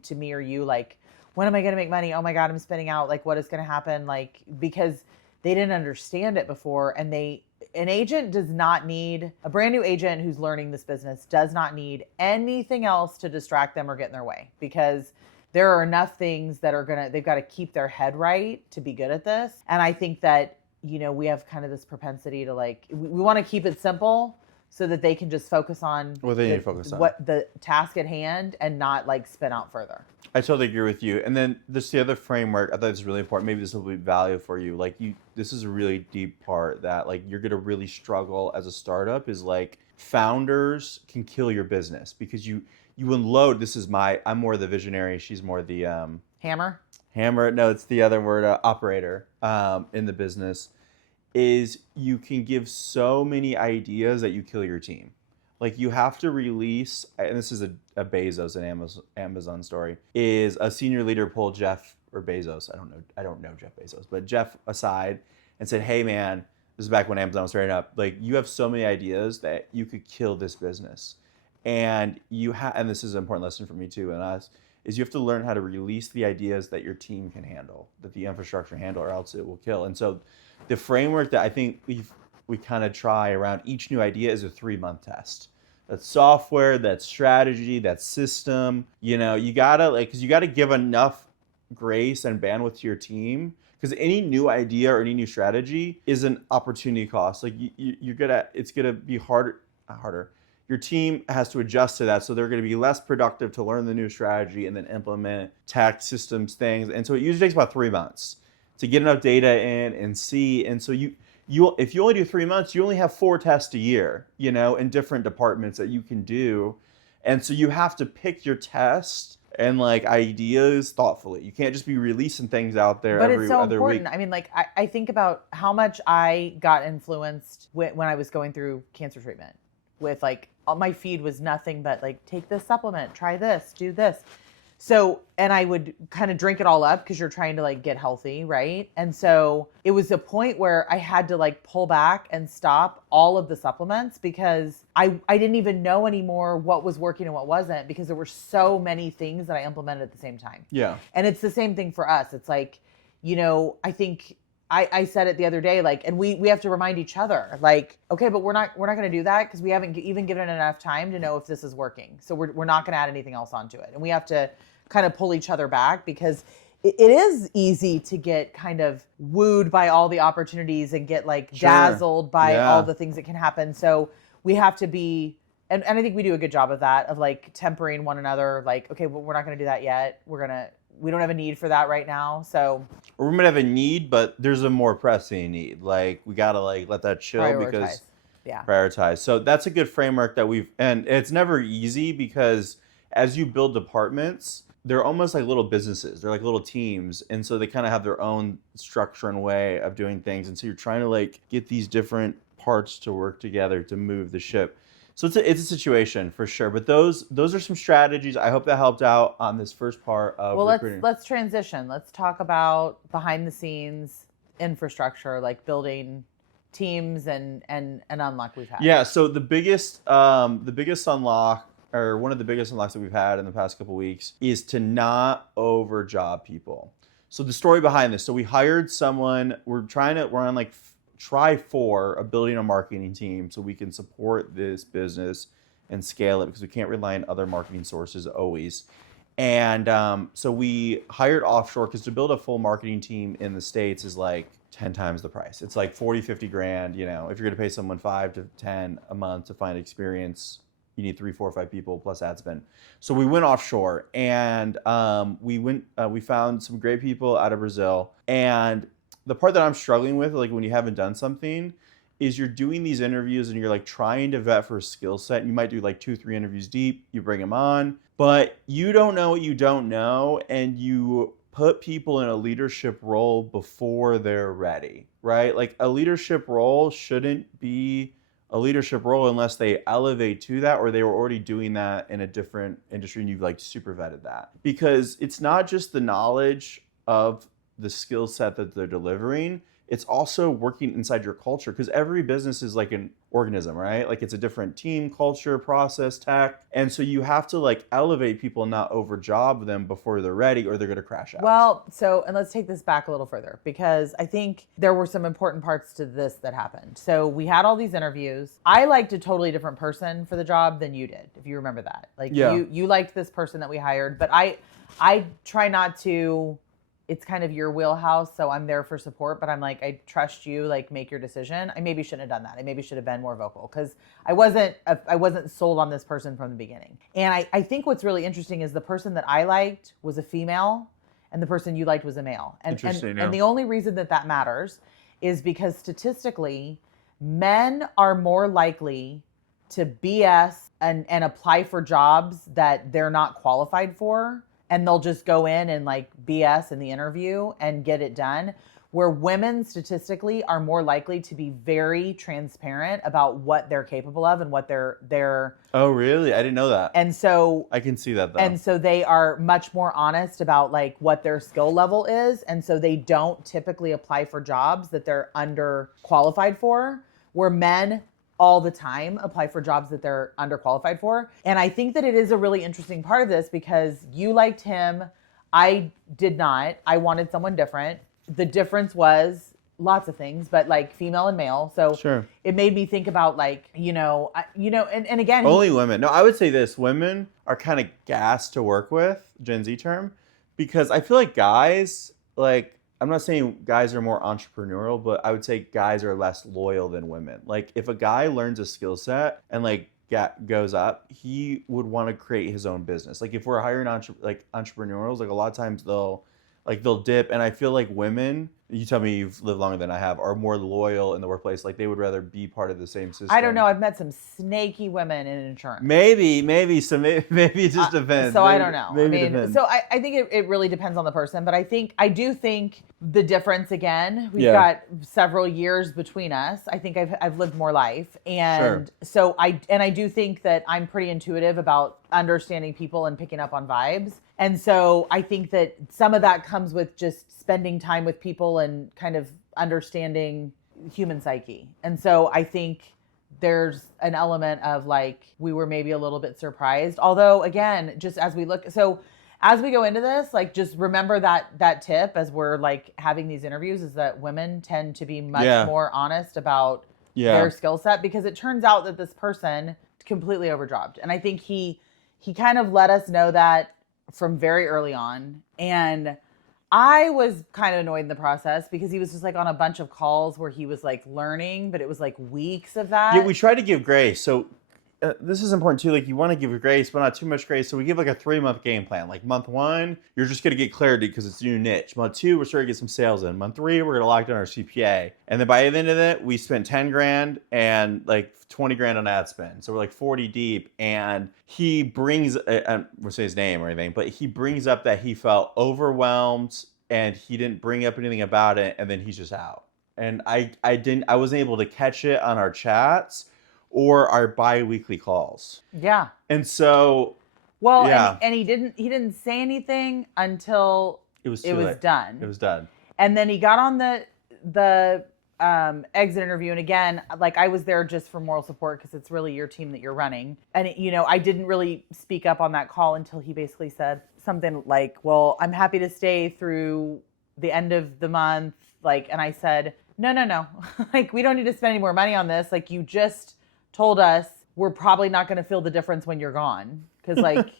to me or you like, when am I going to make money? Oh my God, I'm spinning out. Like, what is going to happen? Like, because they didn't understand it before. And an agent does not need, a brand new agent who's learning this business does not need anything else to distract them or get in their way, because there are enough things that they've got to keep their head right to be good at this. And I think that, you know, we have kind of this propensity to like, we want to keep it simple so that they can just focus on what they need to focus on, what the task at hand, and not like spin out further. I totally agree with you. And then the other framework I thought is really important. Maybe this will be value for you. Like this is a really deep part that like you're gonna really struggle as a startup is like founders can kill your business because you unload. I'm more the visionary. She's more the Hammer. No, it's the other word, operator in the business. Is you can give so many ideas that you kill your team. Like you have to release, and this is a Bezos and Amazon story, is a senior leader pulled Jeff or Bezos, I don't know Jeff Bezos, but Jeff aside and said, hey man, this is back when Amazon was starting up, like you have so many ideas that you could kill this business. And and this is an important lesson for me too and us, is you have to learn how to release the ideas that your team can handle, that the infrastructure handle, or else it will kill. And so the framework that I think we kind of try around each new idea is a 3-month test. That's software, that's strategy, that's system. You know, you gotta give enough grace and bandwidth to your team, because any new idea or any new strategy is an opportunity cost. Like it's gonna be harder. Your team has to adjust to that, so they're going to be less productive to learn the new strategy and then implement tech systems things. And so it usually takes about 3 months to get enough data in and see. And so if you only do 3 months, you only have 4 tests a year, you know, in different departments that you can do. And so you have to pick your test and like ideas thoughtfully. You can't just be releasing things out there every other week. I mean, like I think about how much I got influenced when I was going through cancer treatment. With like, my feed was nothing but like, take this supplement, try this, do this. So, and I would kind of drink it all up because you're trying to like get healthy, right? And so it was a point where I had to like pull back and stop all of the supplements because I didn't even know anymore what was working and what wasn't, because there were so many things that I implemented at the same time. Yeah. And it's the same thing for us. It's like, you know, I think I said it the other day, like, and we have to remind each other, like, okay, but we're not going to do that because we haven't even given it enough time to know if this is working. So we're not going to add anything else onto it. And we have to kind of pull each other back, because it is easy to get kind of wooed by all the opportunities and get like dazzled by all the things that can happen. So we have to be, and I think we do a good job of that, of like tempering one another, like, okay, well, we're not going to do that yet. We're we don't have a need for that right now. So Or we might have a need, but there's a more pressing need. Like we gotta like let that chill because prioritize. So that's a good framework that and it's never easy because as you build departments, they're almost like little businesses. They're like little teams. And so they kind of have their own structure and way of doing things. And so you're trying to like get these different parts to work together to move the ship. So it's a situation for sure. But those are some strategies. I hope that helped out on this first part of recruiting. Let's transition. Let's talk about behind the scenes infrastructure, like building teams and an unlock we've had. Yeah, so the biggest unlock, or one of the biggest unlocks that we've had in the past couple of weeks, is to not overjob people. So the story behind this, so we hired someone, we're on like try 4 of building a marketing team so we can support this business and scale it because we can't rely on other marketing sources always. And so we hired offshore because to build a full marketing team in the States is like 10 times the price. It's like 40, 50 grand, you know, if you're going to pay someone 5 to 10 a month to find experience, you need 3, 4, 5 people plus ad spend. So we went offshore and we found some great people out of Brazil. And the part that I'm struggling with, like when you haven't done something, is you're doing these interviews and you're like trying to vet for a skill set. You might do like 2, 3 interviews deep, you bring them on, but you don't know what you don't know. And you put people in a leadership role before they're ready, right? Like a leadership role shouldn't be a leadership role unless they elevate to that or they were already doing that in a different industry and you've like super vetted that. Because it's not just the knowledge of the skill set that they're delivering, it's also working inside your culture because every business is like an organism, right? Like it's a different team, culture, process, tech. And so you have to like elevate people and not overjob them before they're ready or they're going to crash out. Well, and let's take this back a little further because I think there were some important parts to this that happened. So we had all these interviews. I liked a totally different person for the job than you did, if you remember that. Like you liked this person that we hired, but I try not to. It's kind of your wheelhouse, so I'm there for support, but I'm like, I trust you, like make your decision. I maybe shouldn't have done that. I maybe should have been more vocal because I wasn't sold on this person from the beginning. And I think what's really interesting is the person that I liked was a female and the person you liked was a male. And the only reason that matters is because statistically, men are more likely to BS and apply for jobs that they're not qualified for. And they'll just go in and like BS in the interview and get it done. Where women statistically are more likely to be very transparent about what they're capable of and what they're. Oh, really? I didn't know that. And so I can see that though. And so they are much more honest about like what their skill level is. And so they don't typically apply for jobs that they're underqualified for, where men all the time apply for jobs that they're underqualified for. And I think that it is a really interesting part of this because you liked him. I did not. I wanted someone different. The difference was lots of things, but like female and male. So sure. It made me think about like, and again. Only women. No, I would say this. Women are kind of gas to work with, Gen Z term, because I feel like guys, like, I'm not saying guys are more entrepreneurial, but I would say guys are less loyal than women. Like if a guy learns a skill set and like goes up, he would want to create his own business. Like if we're hiring entrepreneurs, like a lot of times they'll dip. And I feel like women, you tell me you've lived longer than I have, are more loyal in the workplace. Like they would rather be part of the same system. I don't know. I've met some snaky women in insurance. Maybe it just depends. So I don't know. Depends. So I think it really depends on the person. But I do think the difference again, we've got several years between us. I think I've lived more life. And so I do think that I'm pretty intuitive about understanding people and picking up on vibes. And so I think that some of that comes with just spending time with people and kind of understanding human psyche. And so I think there's an element of like, we were maybe a little bit surprised. Although again, just as we go into this, like just remember that tip as we're like having these interviews is that women tend to be much more honest about their skill set because it turns out that this person completely overjobbed. And I think he kind of let us know that from very early on. And I was kind of annoyed in the process because he was just like on a bunch of calls where he was like learning, but it was like weeks of that. Yeah, we tried to give grace. So this is important too. Like you want to give grace, but not too much grace. So we give like a 3-month game plan. Like month 1, you're just going to get clarity because it's a new niche. Month 2, we're starting to get some sales in. Month 3, we're going to lock down our CPA. And then by the end of it, we spent 10 grand and like 20 grand on ad spend. So we're like 40 deep. And he brings, I won't say his name or anything, but he brings up that he felt overwhelmed and he didn't bring up anything about it. And then he's just out. And I wasn't able to catch it on our chats or our bi-weekly calls. Yeah. And so, well, yeah. and he didn't say anything until it was done. It was done. And then he got on the exit interview. And again, like I was there just for moral support because it's really your team that you're running. And, I didn't really speak up on that call until he basically said something like, well, I'm happy to stay through the end of the month. Like, and I said, no. Like, we don't need to spend any more money on this. Like, you just told us we're probably not going to feel the difference when you're gone. Because, like,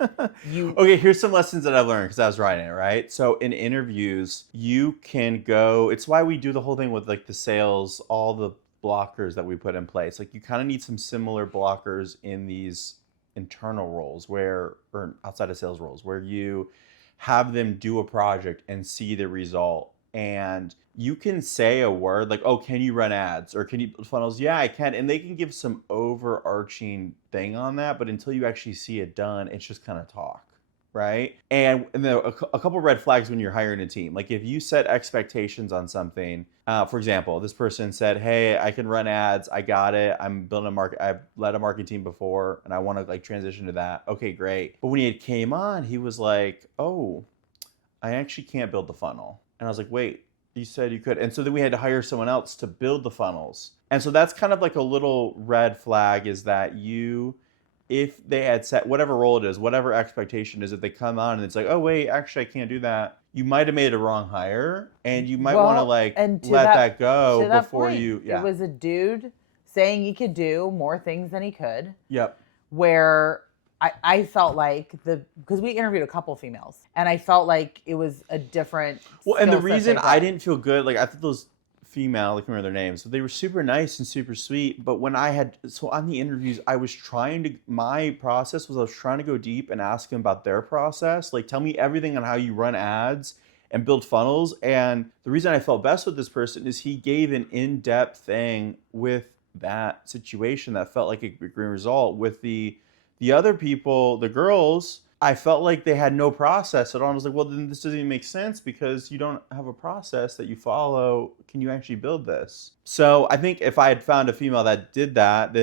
Okay, here's some lessons that I've learned because I was writing it, right? So in interviews, you can go, it's why we do the whole thing with, like, the sales, all the blockers that we put in place. Like, you kind of need some similar blockers in these internal roles or outside of sales roles, where you have them do a project and see the result. And you can say a word like, oh, can you run ads? Or can you build funnels? Yeah, I can. And they can give some overarching thing on that. But until you actually see it done, it's just kind of talk, right? And then a couple red flags when you're hiring a team. Like if you set expectations on something, for example, this person said, hey, I can run ads. I got it. I'm building a market. I've led a marketing team before and I want to like transition to that. Okay, great. But when he came on, he was like, oh, I actually can't build the funnel. And I was like, wait, you said you could. And so then we had to hire someone else to build the funnels. And so that's kind of like a little red flag is that if they had set whatever role it is, whatever expectation is, if they come on and it's like, oh, wait, actually, I can't do that. You might have made a wrong hire and you might want to like let that go before you. Yeah. It was a dude saying he could do more things than he could. Yep. Where I felt like because we interviewed a couple females and I felt like it was a different. Well, and the reason I didn't feel good, like I thought those female, I can't remember their names, but they were super nice and super sweet. But when so on the interviews, my process was I was trying to go deep and ask them about their process. Like, tell me everything on how you run ads and build funnels. And the reason I felt best with this person is he gave an in-depth thing with that situation that felt like a great result. With the other people, the girls, I felt like they had no process at all. I was like, well, then this doesn't even make sense because you don't have a process that you follow. Can you actually build this? So I think if I had found a female that did that,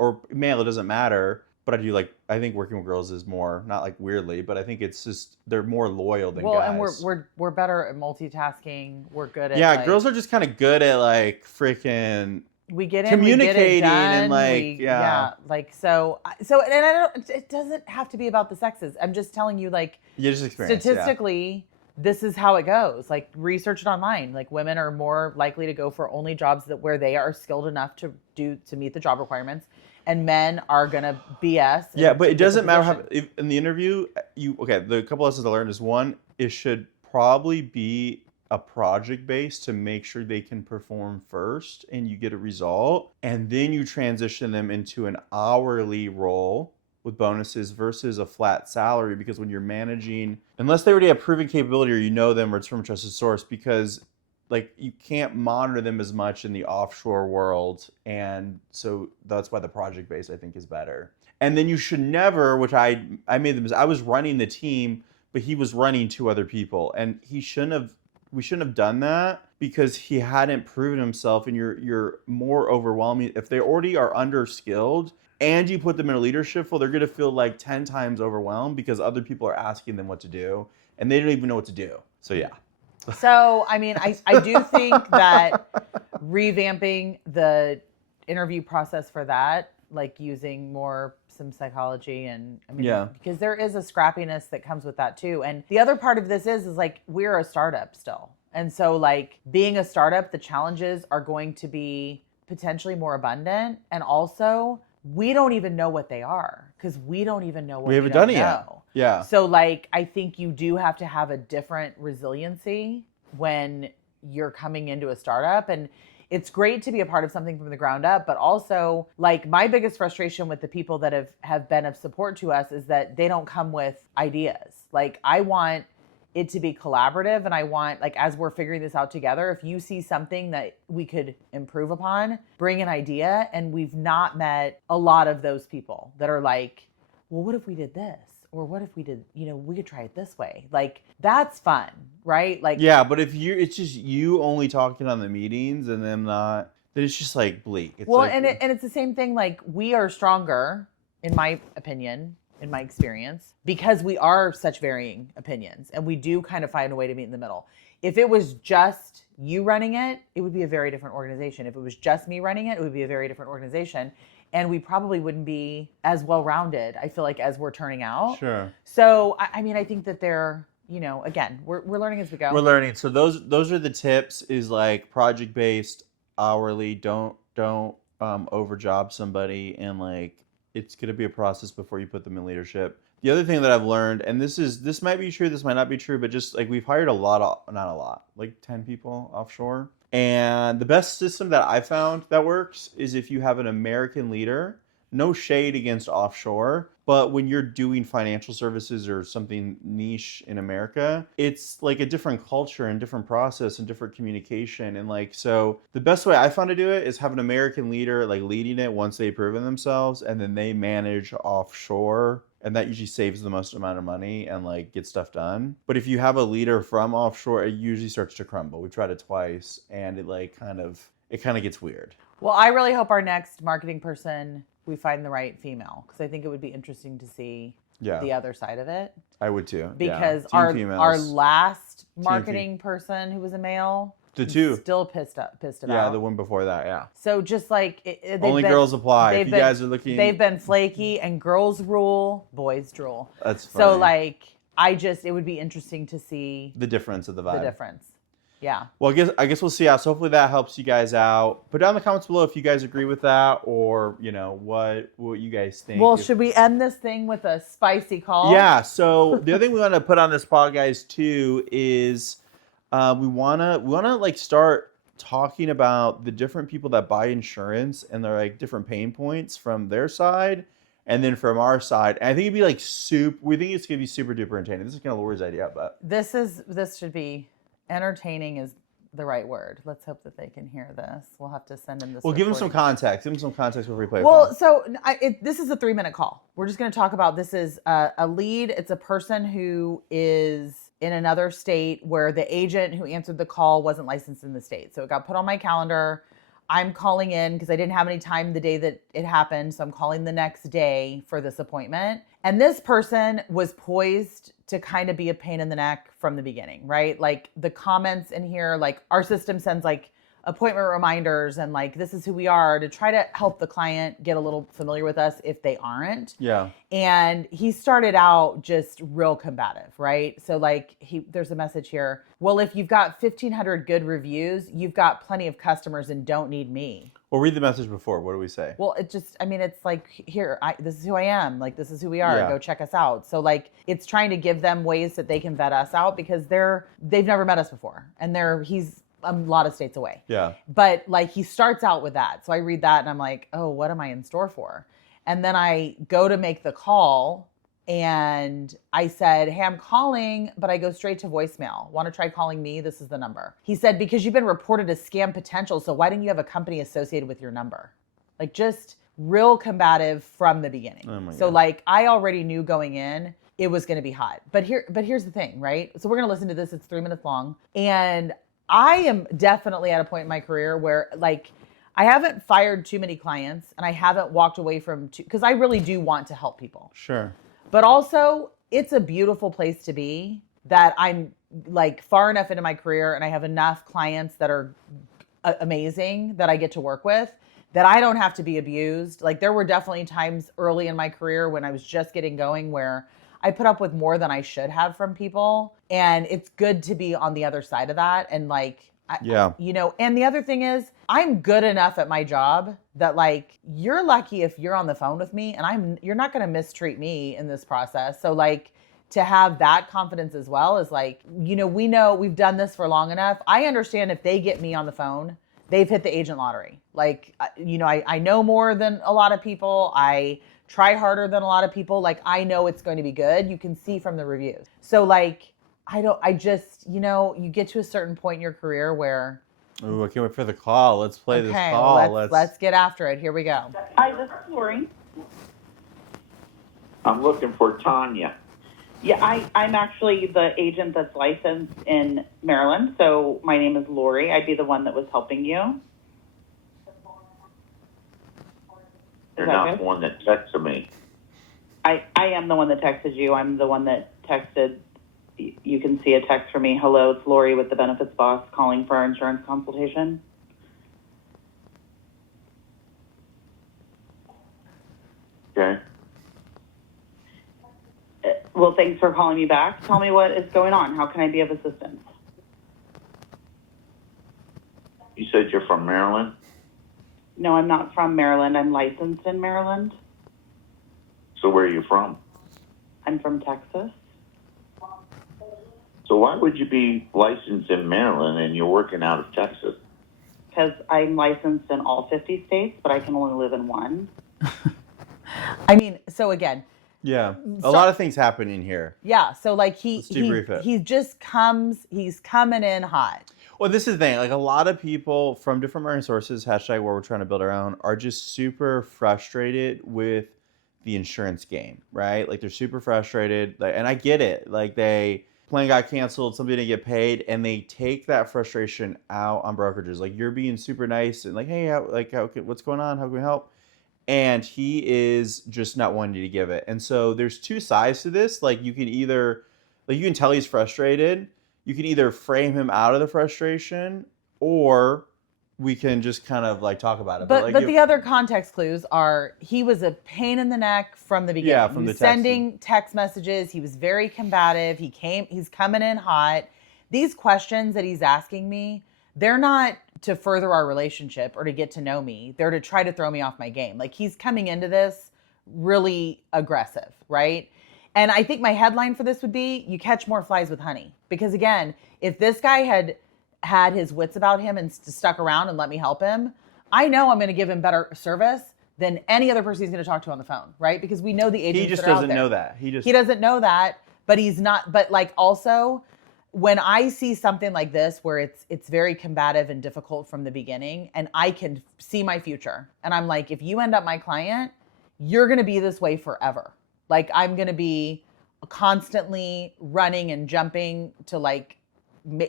or male, it doesn't matter. But I think working with girls is more, not like weirdly, but I think it's just, they're more loyal than guys. And we're better at multitasking. We're good at Yeah, girls are just kind of good at like freaking we get in, communicating, we get it done, and like and it doesn't have to be about the sexes. I'm just telling you, like, just experience, statistically, this is how it goes. Like, research it online. Like, women are more likely to go for only jobs where they are skilled enough to meet the job requirements, and men are gonna BS. Yeah, but it doesn't matter how in the interview the couple lessons I learned is one, it should probably be a project base to make sure they can perform first and you get a result, and then you transition them into an hourly role with bonuses versus a flat salary. Because when you're managing, unless they already have proven capability or you know them or it's from a trusted source, because like you can't monitor them as much in the offshore world, and so that's why the project base I think is better. And then you should never, which I made them, I was running the team, but he was running 2 other people, and we shouldn't have done that because he hadn't proven himself, and you're more overwhelming. If they already are underskilled and you put them in a leadership role, they're going to feel like 10 times overwhelmed because other people are asking them what to do and they don't even know what to do. So yeah. So, I mean, I do think that revamping the interview process for that, like using some psychology and because there is a scrappiness that comes with that too. And the other part of this is like, we're a startup still. And so like being a startup, the challenges are going to be potentially more abundant. And also we don't even know what they are because we don't even know what we haven't done it yet. Yeah. So like, I think you do have to have a different resiliency when you're coming into a startup. And it's great to be a part of something from the ground up, but also like my biggest frustration with the people that have been of support to us is that they don't come with ideas. Like I want it to be collaborative, and I want, like, as we're figuring this out together, if you see something that we could improve upon, bring an idea. And we've not met a lot of those people that are like, well, what if we did this? Or what if we did, we could try it this way. Like, that's fun, right? Like, yeah, but if it's just you only talking on the meetings and them not, then it's just like bleak. It's well, like, and it's the same thing. Like, we are stronger, in my opinion, in my experience, because we are such varying opinions, and we do kind of find a way to meet in the middle. If it was just you running it, it would be a very different organization. If it was just me running it, it would be a very different organization. And we probably wouldn't be as well-rounded, I feel like, as we're turning out. Sure. So, I mean, I think that they're, again, we're learning as we go. We're learning. So those are the tips, is like project-based, hourly, don't overjob somebody, and like, it's going to be a process before you put them in leadership. The other thing that I've learned, and this might be true, this might not be true, but just like we've hired like 10 people offshore. And the best system that I found that works is if you have an American leader. No shade against offshore, but when you're doing financial services or something niche in America, it's like a different culture and different process and different communication. And like, so the best way I found to do it is have an American leader like leading it once they've proven themselves, and then they manage offshore. And that usually saves the most amount of money and like get stuff done. But if you have a leader from offshore, it usually starts to crumble. We tried it twice, and it kind of gets weird. Well, I really hope our next marketing person, we find the right female, because I think it would be interesting to see the other side of it. I would too. Because our last marketing person who was a male, the two still pissed about. Yeah, the one before that. Yeah. So just like only girls apply. If you guys are looking, they've been flaky, and girls rule, boys drool. That's funny. So like, it would be interesting to see the difference of the vibe. The difference. Yeah. Well, I guess we'll see how. So hopefully that helps you guys out. Put down in the comments below if you guys agree with that, or what you guys think. Well, should we end this thing with a spicy call? Yeah. So the other thing we want to put on this pod, guys, too, is we wanna like start talking about the different people that buy insurance and their like different pain points from their side, and then from our side. And I think it'd be like we think it's gonna be super duper entertaining. This is kind of Lori's idea, but this should be. Entertaining is the right word. Let's hope that they can hear this. We'll have to send them this. Well, give them some context. Give them some context before we play. Well, so this is a 3-minute call. We're just going to talk about, this is a lead. It's a person who is in another state where the agent who answered the call wasn't licensed in the state. So it got put on my calendar. I'm calling in because I didn't have any time the day that it happened. So I'm calling the next day for this appointment. And this person was poised to kind of be a pain in the neck from the beginning, right? Like the comments in here, like our system sends like appointment reminders and like, this is who we are, to try to help the client get a little familiar with us if they aren't. Yeah. And he started out just real combative, right? So like there's a message here. Well, if you've got 1,500 good reviews, you've got plenty of customers and don't need me. Well, read the message before. What do we say? Well, it's like, here, this is who I am. Like, this is who we are. Yeah. Go check us out. So like, it's trying to give them ways that they can vet us out, because they've never met us before, and he's a lot of states away. Yeah. But like, he starts out with that. So I read that and I'm like, oh, what am I in store for? And then I go to make the call, and I said, hey, I'm calling, but I go straight to voicemail. Want to try calling me? This is the number. He said, because you've been reported as scam potential, so why didn't you have a company associated with your number? Like, just real combative from the beginning. Oh my so God. like, I already knew going in it was going to be hot. But here's the thing, right? So we're going to listen to this. It's 3 minutes long. And I am definitely at a point in my career where like, I haven't fired too many clients, and I haven't walked away from because I really do want to help people. Sure. But also, it's a beautiful place to be, that I'm like far enough into my career and I have enough clients that are amazing that I get to work with, that I don't have to be abused. Like, there were definitely times early in my career when I was just getting going where I put up with more than I should have from people. And it's good to be on the other side of that. And like, and the other thing is, I'm good enough at my job that like, you're lucky if you're on the phone with me, and you're not going to mistreat me in this process. So like, to have that confidence as well is like, we know we've done this for long enough. I understand if they get me on the phone, they've hit the agent lottery. Like, I know more than a lot of people. I try harder than a lot of people. Like, I know it's going to be good. You can see from the reviews. So like, you get to a certain point in your career where. Ooh, I can't wait for the call. Let's play this call. Well, let's get after it. Here we go. Hi, this is Lori. I'm looking for Tanya. Yeah, I'm actually the agent that's licensed in Maryland, so my name is Lori. I'd be the one that was helping you. You're not the one that texted me. I am the one that texted you. I'm the one that texted. You can see a text from me. Hello, it's Lori with the Benefits Boss calling for our insurance consultation. Okay. Well, thanks for calling me back. Tell me what is going on. How can I be of assistance? You said you're from Maryland? No, I'm not from Maryland. I'm licensed in Maryland. So where are you from? I'm from Texas. So why would you be licensed in Maryland and you're working out of Texas? Because I'm licensed in all 50 states, but I can only live in one. I mean, so again. Yeah, a lot of things happen in here. Yeah, so like he's coming in hot. Well, this is the thing. Like a lot of people from different marketing sources, hashtag where we're trying to build our own, are just super frustrated with the insurance game, right? Like they're super frustrated, and I get it. Like plan got canceled, somebody didn't get paid, and they take that frustration out on brokerages. Like you're being super nice and like, hey, what's going on? How can we help? And he is just not wanting to give it. And so there's two sides to this. Like you can tell he's frustrated. You can either frame him out of the frustration, or we can just kind of like talk about it. But the other context clues are he was a pain in the neck from the beginning. Yeah, from the sending text messages. He was very combative. He's coming in hot. These questions that he's asking me, they're not to further our relationship or to get to know me. They're to try to throw me off my game. Like he's coming into this really aggressive, right? And I think my headline for this would be, you catch more flies with honey. Because again, if this guy had his wits about him and stuck around and let me help him, I know I'm going to give him better service than any other person he's going to talk to on the phone, right? Because we know the agents he just that are doesn't out there. know that. He doesn't know that, but he's not. But like also, when I see something like this where it's very combative and difficult from the beginning, and I can see my future, and I'm like, if you end up my client, you're going to be this way forever. Like I'm going to be constantly running and jumping to like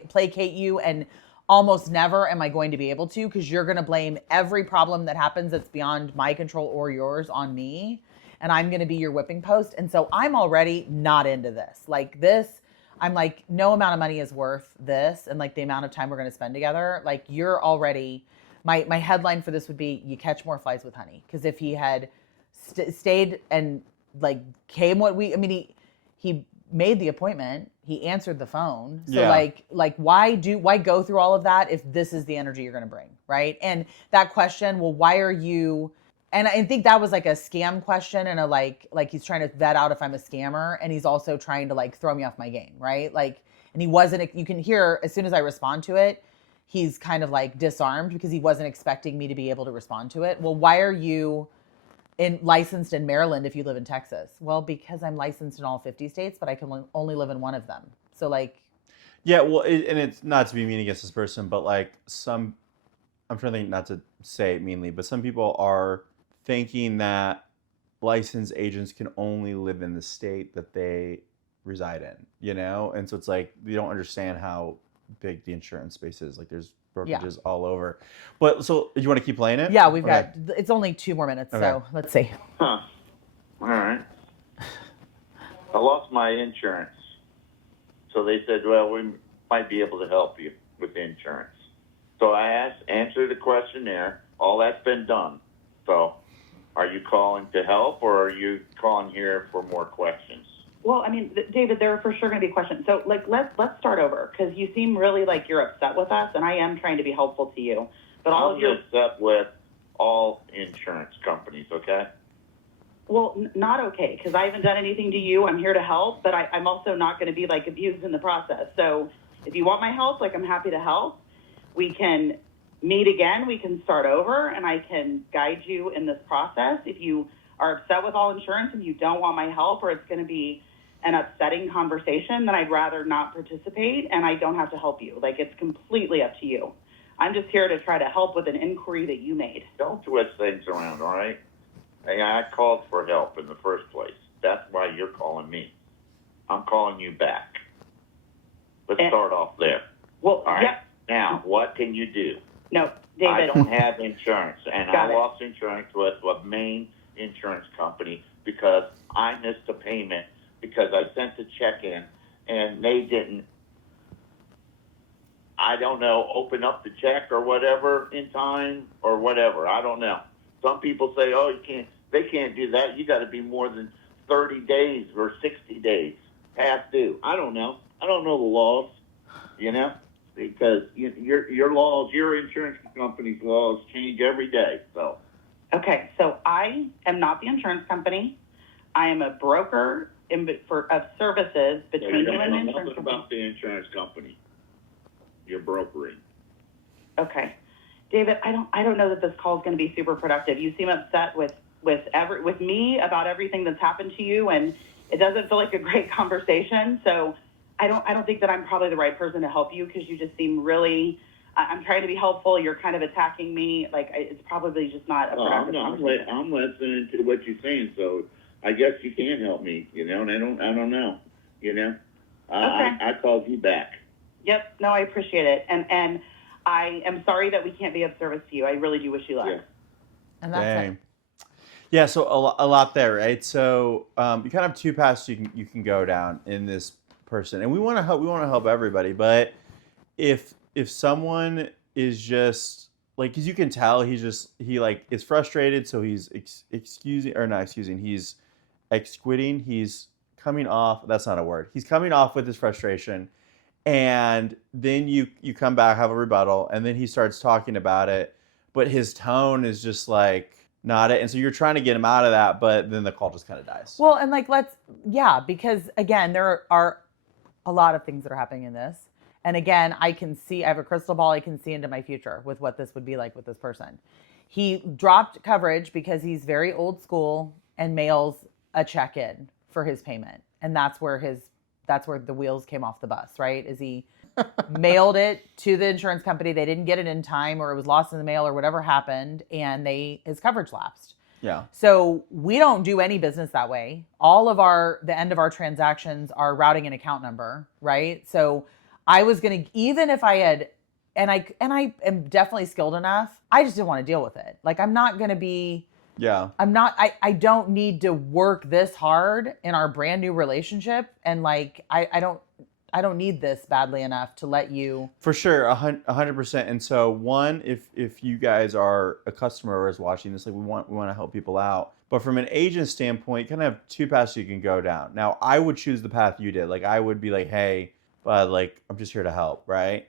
placate you, and almost never am I going to be able to, because you're going to blame every problem that happens that's beyond my control or yours on me, and I'm going to be your whipping post. And so I'm already not into this. Like this, I'm like, no amount of money is worth this, and like the amount of time we're going to spend together. Like you're already, my headline for this would be, you catch more flies with honey. Because if he had stayed and like came he made the appointment, he answered the phone. So yeah. like why go through all of that if this is the energy you're going to bring, right? And that question, well, why are you? And I think that was like a scam question, and a like he's trying to vet out if I'm a scammer, and he's also trying to like throw me off my game, right? Like, and he wasn't. You can hear as soon as I respond to it, he's kind of like disarmed because he wasn't expecting me to be able to respond to it. Well, why are you licensed in Maryland if you live in Texas? Well, because I'm licensed in all 50 states, but I can only live in one of them. So like, yeah, well, and it's not to be mean against this person, but like I'm trying to think, not to say it meanly, but some people are thinking that licensed agents can only live in the state that they reside in, and so it's like you don't understand how big the insurance space is. Like there's brokerages all over. But so you want to keep playing it? Yeah, we've got, it's only 2 more minutes, so let's see. Huh. All right. I lost my insurance. So they said, well, we might be able to help you with the insurance. So I answered the questionnaire. All that's been done. So are you calling to help, or are you calling here for more questions? Well, I mean, David, there are for sure going to be questions. So, like, let's start over, because you seem really like you're upset with us, and I am trying to be helpful to you. But I'm upset with all insurance companies, okay? Well, not okay, because I haven't done anything to you. I'm here to help, but I'm also not going to be, like, abused in the process. So if you want my help, like, I'm happy to help. We can meet again, we can start over and I can guide you in this process. If you are upset with all insurance and you don't want my help, or it's going to be an upsetting conversation, then I'd rather not participate and I don't have to help you. Like, it's completely up to you. I'm just here to try to help with an inquiry that you made. Don't twist things around, all right? Hey, I called for help in the first place. That's why you're calling me. I'm calling you back. Let's start off there. Well, all right. Yep. Now, what can you do? No, David. I don't have insurance, and Got I it. lost insurance with a main insurance company because I missed a payment because I sent the check in and they didn't, I don't know, open up the check or whatever in time or whatever. I don't know. Some people say, oh, they can't do that. You got to be more than 30 days or 60 days past due. I don't know. I don't know the laws, because your laws, your insurance company's laws change every day. So. Okay, so I am not the insurance company. I am a broker of services between you and the insurance nothing company. about the insurance company. You're brokering. Okay, David, I don't know that this call is going to be super productive. You seem upset with me about everything that's happened to you, and it doesn't feel like a great conversation. So I don't think that I'm probably the right person to help you, because you just seem really. I'm trying to be helpful. You're kind of attacking me. Like, it's probably just not a productive conversation. I'm listening to what you're saying, so I guess you can help me, and I don't know, Okay. I called you back. Yep. No, I appreciate it. And I am sorry that we can't be of service to you. I really do wish you luck. Yeah. And that's it. Yeah, so a lot there, right? So you kind of have two paths you can go down in this person, and we want to help everybody. But if someone is just like, because you can tell he is frustrated, so he's he's exquitting. He's coming off. That's not a word. He's coming off with his frustration, and then you come back, have a rebuttal, and then he starts talking about it, but his tone is just like. Not it. And so you're trying to get him out of that, but then the call just kind of dies. Well, and because again, there are a lot of things that are happening in this. And again, I have a crystal ball. I can see into my future with what this would be like with this person. He dropped coverage because he's very old school and mails a check in for his payment. And that's where the wheels came off the bus, right? Is he mailed it to the insurance company. They didn't get it in time, or it was lost in the mail, or whatever happened, and his coverage lapsed. Yeah. So we don't do any business that way. All of the end of our transactions are routing an account number, right? So I was going to, even if I had, and I am definitely skilled enough, I just didn't want to deal with it. Like, I'm not going to be, I don't need to work this hard in our brand new relationship. And like, I don't need this badly enough to let you. For sure, 100%. And so, one, if you guys are a customer or is watching this, like we want to help people out. But from an agent standpoint, you kind of have two paths you can go down. Now, I would choose the path you did. Like, I would be like, hey, bud, like, I'm just here to help, right?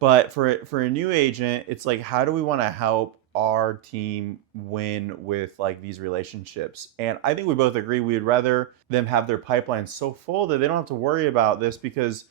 But for a new agent, it's like, how do we want to help our team win with like these relationships? And I think we both agree we'd rather them have their pipeline so full that they don't have to worry about this, because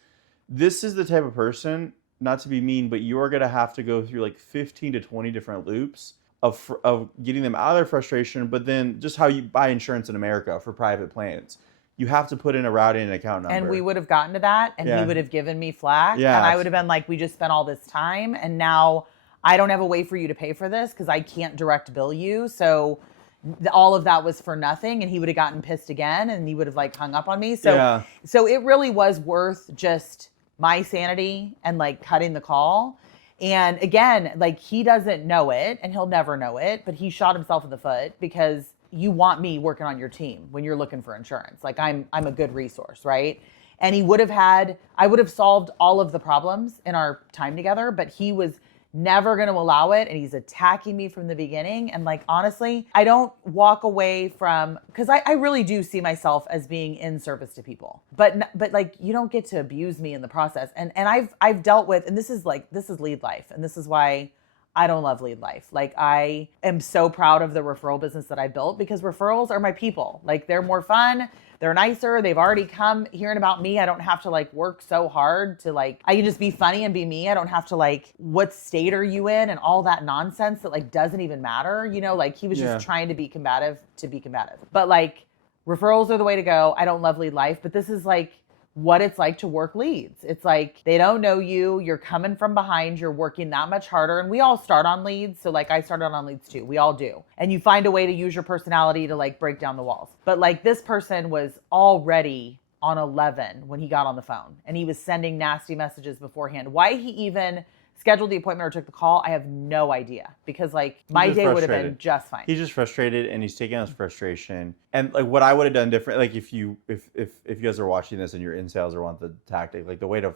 this is the type of person, not to be mean, but you are going to have to go through like 15 to 20 different loops of getting them out of their frustration. But then just how you buy insurance in America for private plans, you have to put in a routing and account number. And we would have gotten to that, and he would have given me flack, and I would have been like, we just spent all this time, and now I don't have a way for you to pay for this because I can't direct bill you. So all of that was for nothing. And he would have gotten pissed again, and he would have like hung up on me. So it really was worth just my sanity and like cutting the call. And again, like, he doesn't know it, and he'll never know it, but he shot himself in the foot, because you want me working on your team when you're looking for insurance. Like, I'm a good resource, right? And I would have solved all of the problems in our time together, but he was never going to allow it, and he's attacking me from the beginning. And like, honestly, I don't walk away from, because I really do see myself as being in service to people, but like, you don't get to abuse me in the process. And I've dealt with, and this is Lead Life, and this is why I don't love Lead Life. Like, I am so proud of the referral business that I built, because referrals are my people. Like, they're more fun, they're nicer. They've already come hearing about me. I don't have to like work so hard to like, I can just be funny and be me. I don't have to like, what state are you in and all that nonsense that like doesn't even matter. You know, like he was just trying to be combative. But like referrals are the way to go. I don't love lead life, but this is like what it's like to work leads. It's like they don't know you, you're coming from behind, you're working that much harder. And we all start on leads. So like I started on leads too. We all do. And you find a way to use your personality to like break down the walls. But like this person was already on 11 when he got on the phone and he was sending nasty messages beforehand. Why he even scheduled the appointment or took the call, I have no idea, because like my day would have been just fine. He's just frustrated and he's taking out his frustration. And like what I would have done different, like if you guys are watching this and you're in sales or want the tactic, like the way to,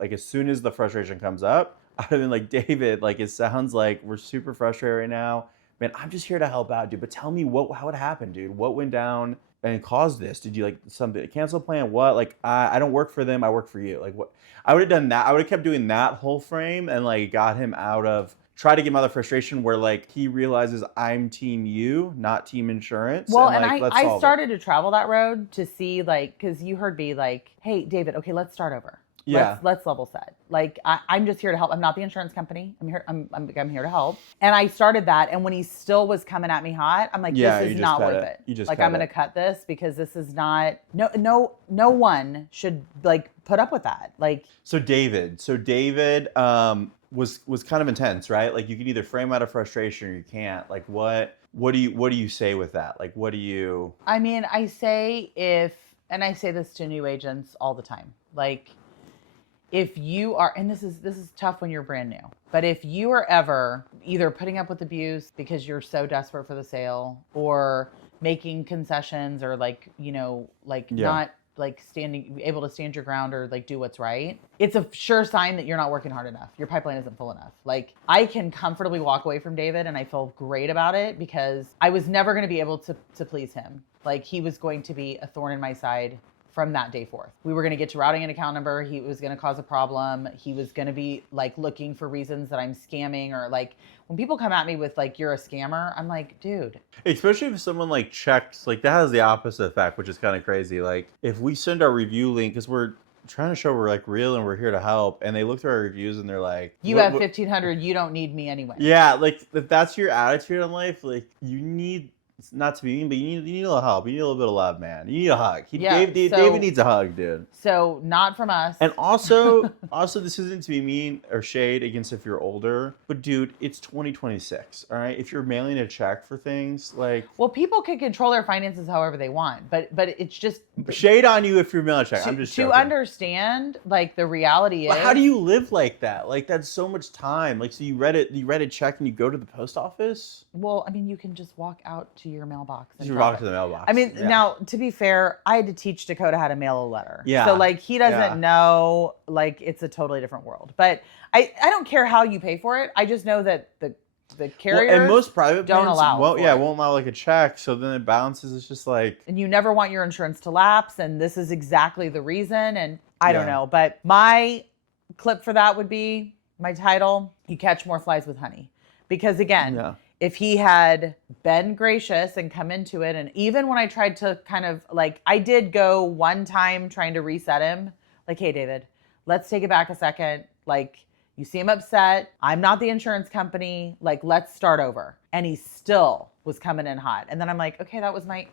like as soon as the frustration comes up, I would have been like, David, like it sounds like we're super frustrated right now. Man, I'm just here to help out, dude. But tell me how it happened, dude. What went down and caused this? Did you like something, cancel plan? What? Like I don't work for them. I work for you. Like what? I would have done that. I would have kept doing that whole frame and like got him out of, try to get him out of the frustration where like he realizes I'm team you, not team insurance. Well, and like, I started to travel that road to see like, cause you heard me like, hey, David, okay, let's start over. Yeah. Let's level set. Like I'm just here to help. I'm not the insurance company. I'm here. I'm here to help. And I started that. And when he still was coming at me hot, I'm like, this is not worth it. You just like I'm going to cut this because this is not. No one should like put up with that. Like. So David was kind of intense, right? Like you can either frame out of frustration or you can't. Like what do you say with that? Like what do you? I mean, I say and I say this to new agents all the time. Like. If you are, and this is tough when you're brand new, but if you are ever either putting up with abuse because you're so desperate for the sale or making concessions or like, you know, like not like able to stand your ground or like do what's right, it's a sure sign that you're not working hard enough. Your pipeline isn't full enough. Like I can comfortably walk away from David and I feel great about it because I was never going to be able to please him. Like he was going to be a thorn in my side from that day forth. We were going to get to routing an account number. He was going to cause a problem. He was going to be like looking for reasons that I'm scamming or like when people come at me with like, you're a scammer, I'm like, dude. Especially if someone like checks, like that has the opposite effect, which is kind of crazy. Like if we send our review link, because we're trying to show we're like real and we're here to help, and they look through our reviews and they're like, you have 1,500, you don't need me anyway. Yeah, like if that's your attitude in life, like you need, not to be mean, but you need a little help. You need a little bit of love, man. You need a hug. David needs a hug, dude. So not from us. And also this isn't to be mean or shade against if you're older, but dude, it's 2026. All right, if you're mailing a check for things like, well, people can control their finances however they want, but it's just shade on you if you're mailing a check. I'm just joking. To understand, like the reality is. But how do you live like that? Like that's so much time. Like so you read a check and you go to the post office. Well, I mean, you can just walk out to your mailbox. You walk to the mailbox. I mean, now to be fair, I had to teach Dakota how to mail a letter. Yeah. So like he doesn't know, like it's a totally different world. But I don't care how you pay for it. I just know that the carriers and most private don't banks allow. won't allow like a check. So then it bounces. It's just like. And you never want your insurance to lapse. And this is exactly the reason. And I don't know. But my clip for that would be my title, You Catch More Flies with Honey. Because again, if he had been gracious and come into it, and even when I tried to kind of like, I did go one time trying to reset him, like, hey, David, let's take it back a second. Like, you seem upset. I'm not the insurance company. Like, let's start over. And he still was coming in hot. And then I'm like, okay, that was my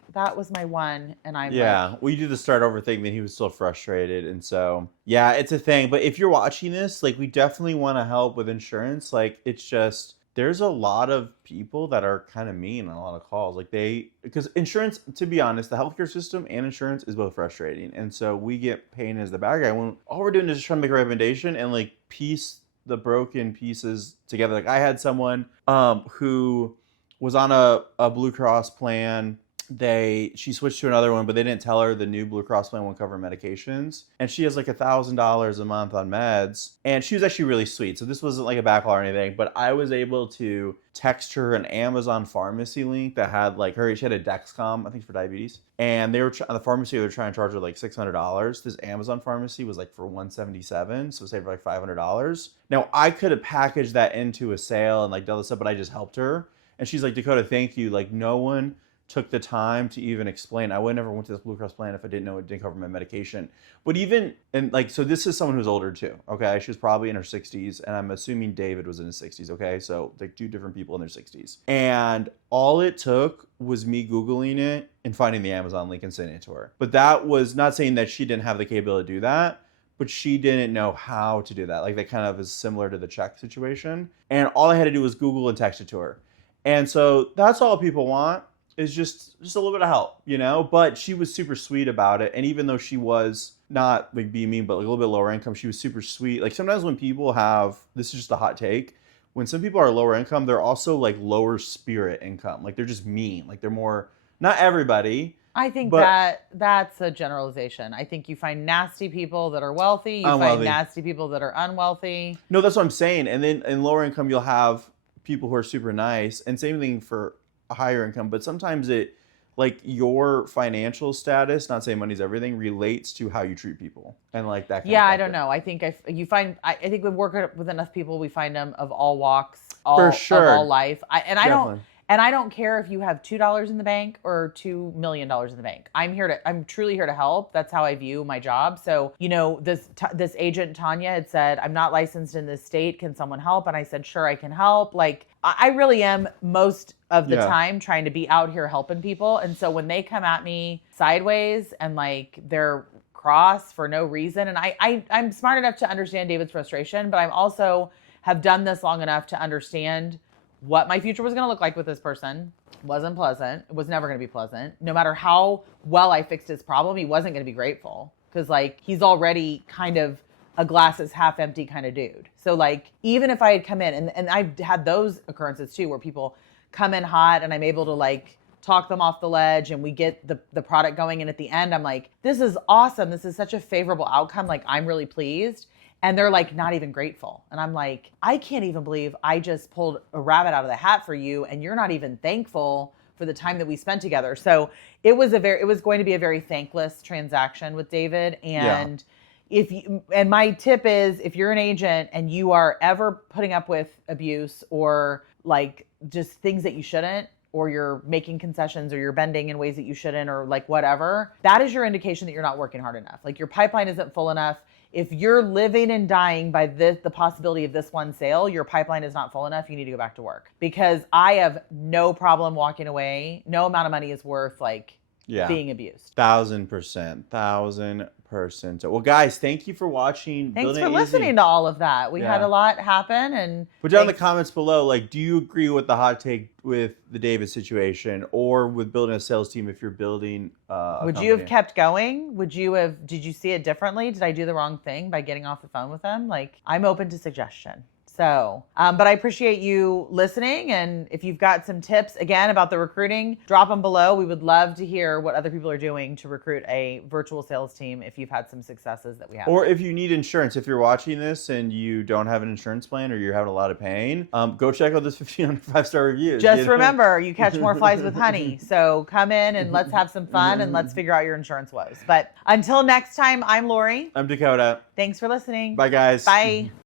one. And I'm like, we do the start over thing, then he was still frustrated. And so, yeah, it's a thing. But if you're watching this, like, we definitely want to help with insurance. Like, it's just, there's a lot of people that are kind of mean on a lot of calls. Like because insurance, to be honest, the healthcare system and insurance is both frustrating. And so we get pain as the bad guy when all we're doing is just trying to make a recommendation and like piece the broken pieces together. Like I had someone who was on a Blue Cross plan. She switched to another one, but they didn't tell her the new Blue Cross plan won't cover medications. And she has like $1,000 a month on meds. And she was actually really sweet. So this wasn't like a backlaw or anything, but I was able to text her an Amazon pharmacy link that had like she had a Dexcom, I think for diabetes. And they were the pharmacy, they were trying to charge her like $600. This Amazon pharmacy was like for $177. So saved her like $500. Now I could have packaged that into a sale and like done this stuff, but I just helped her. And she's like, Dakota, thank you. Like no one took the time to even explain. I would never went to this Blue Cross plan if I didn't know it didn't cover my medication. But even, and like, so this is someone who's older too, okay? She was probably in her 60s, and I'm assuming David was in his 60s, okay? So like 2 different people in their 60s. And all it took was me Googling it and finding the Amazon link and sending it to her. But that was not saying that she didn't have the capability to do that, but she didn't know how to do that. Like that kind of is similar to the check situation. And all I had to do was Google and text it to her. And so that's all people want, is just a little bit of help, you know? But she was super sweet about it. And even though she was not like being mean, but like a little bit lower income, she was super sweet. Like sometimes when people have, this is just a hot take, when some people are lower income, they're also like lower spirit income. Like they're just mean. Like they're more, not everybody. I think But- that's a generalization. I think you find nasty people that are wealthy. You Unwealthy. find nasty people that are unwealthy. No, that's what I'm saying. And then in lower income, you'll have people who are super nice, and same thing for a higher income. But sometimes it, like your financial status, not saying money's everything, relates to how you treat people, and like that. Yeah, I don't know. I think I think we work with enough people, we find them of all walks, For sure. of all life. Definitely. I don't care if you have $2 in the bank or $2 million in the bank. I'm truly here to help. That's how I view my job. So, you know, this agent Tanya had said, I'm not licensed in this state. Can someone help? And I said, sure, I can help. Like, I really am most of the time trying to be out here helping people. And so when they come at me sideways and like they're cross for no reason, and I'm smart enough to understand David's frustration, but I'm also have done this long enough to understand what my future was going to look like with this person. Wasn't pleasant. It was never going to be pleasant. No matter how well I fixed his problem, he wasn't going to be grateful, because like he's already kind of a glass is half empty kind of dude. So like, even if I had come in, and I've had those occurrences too, where people come in hot and I'm able to like talk them off the ledge and we get the product going. And at the end, I'm like, this is awesome. This is such a favorable outcome. Like, I'm really pleased. And they're like, not even grateful. And I'm like, I can't even believe I just pulled a rabbit out of the hat for you, and you're not even thankful for the time that we spent together. So it was going to be a very thankless transaction with David. And and my tip is, if you're an agent and you are ever putting up with abuse or like just things that you shouldn't, or you're making concessions or you're bending in ways that you shouldn't, or like whatever, that is your indication that you're not working hard enough. Like your pipeline isn't full enough. If you're living and dying by the possibility of this one sale, your pipeline is not full enough. You need to go back to work, because I have no problem walking away. No amount of money is worth like being abused. 1000%. Well, guys, thank you for watching. Thanks for listening to all of that. We had a lot happen, and put down in the comments below, like, do you agree with the hot take with the David situation, or with building a sales team if you're building a Would company? you have kept going? Did you see it differently? Did I do the wrong thing by getting off the phone with them? Like, I'm open to suggestion. So, but I appreciate you listening. And if you've got some tips, again, about the recruiting, drop them below. We would love to hear what other people are doing to recruit a virtual sales team if you've had some successes that we have. Or if you need insurance, if you're watching this and you don't have an insurance plan or you're having a lot of pain, go check out this 15 5-star reviews. Just remember, you catch more flies with honey. So come in and let's have some fun and let's figure out your insurance woes. But until next time, I'm Lori. I'm Dakota. Thanks for listening. Bye, guys. Bye.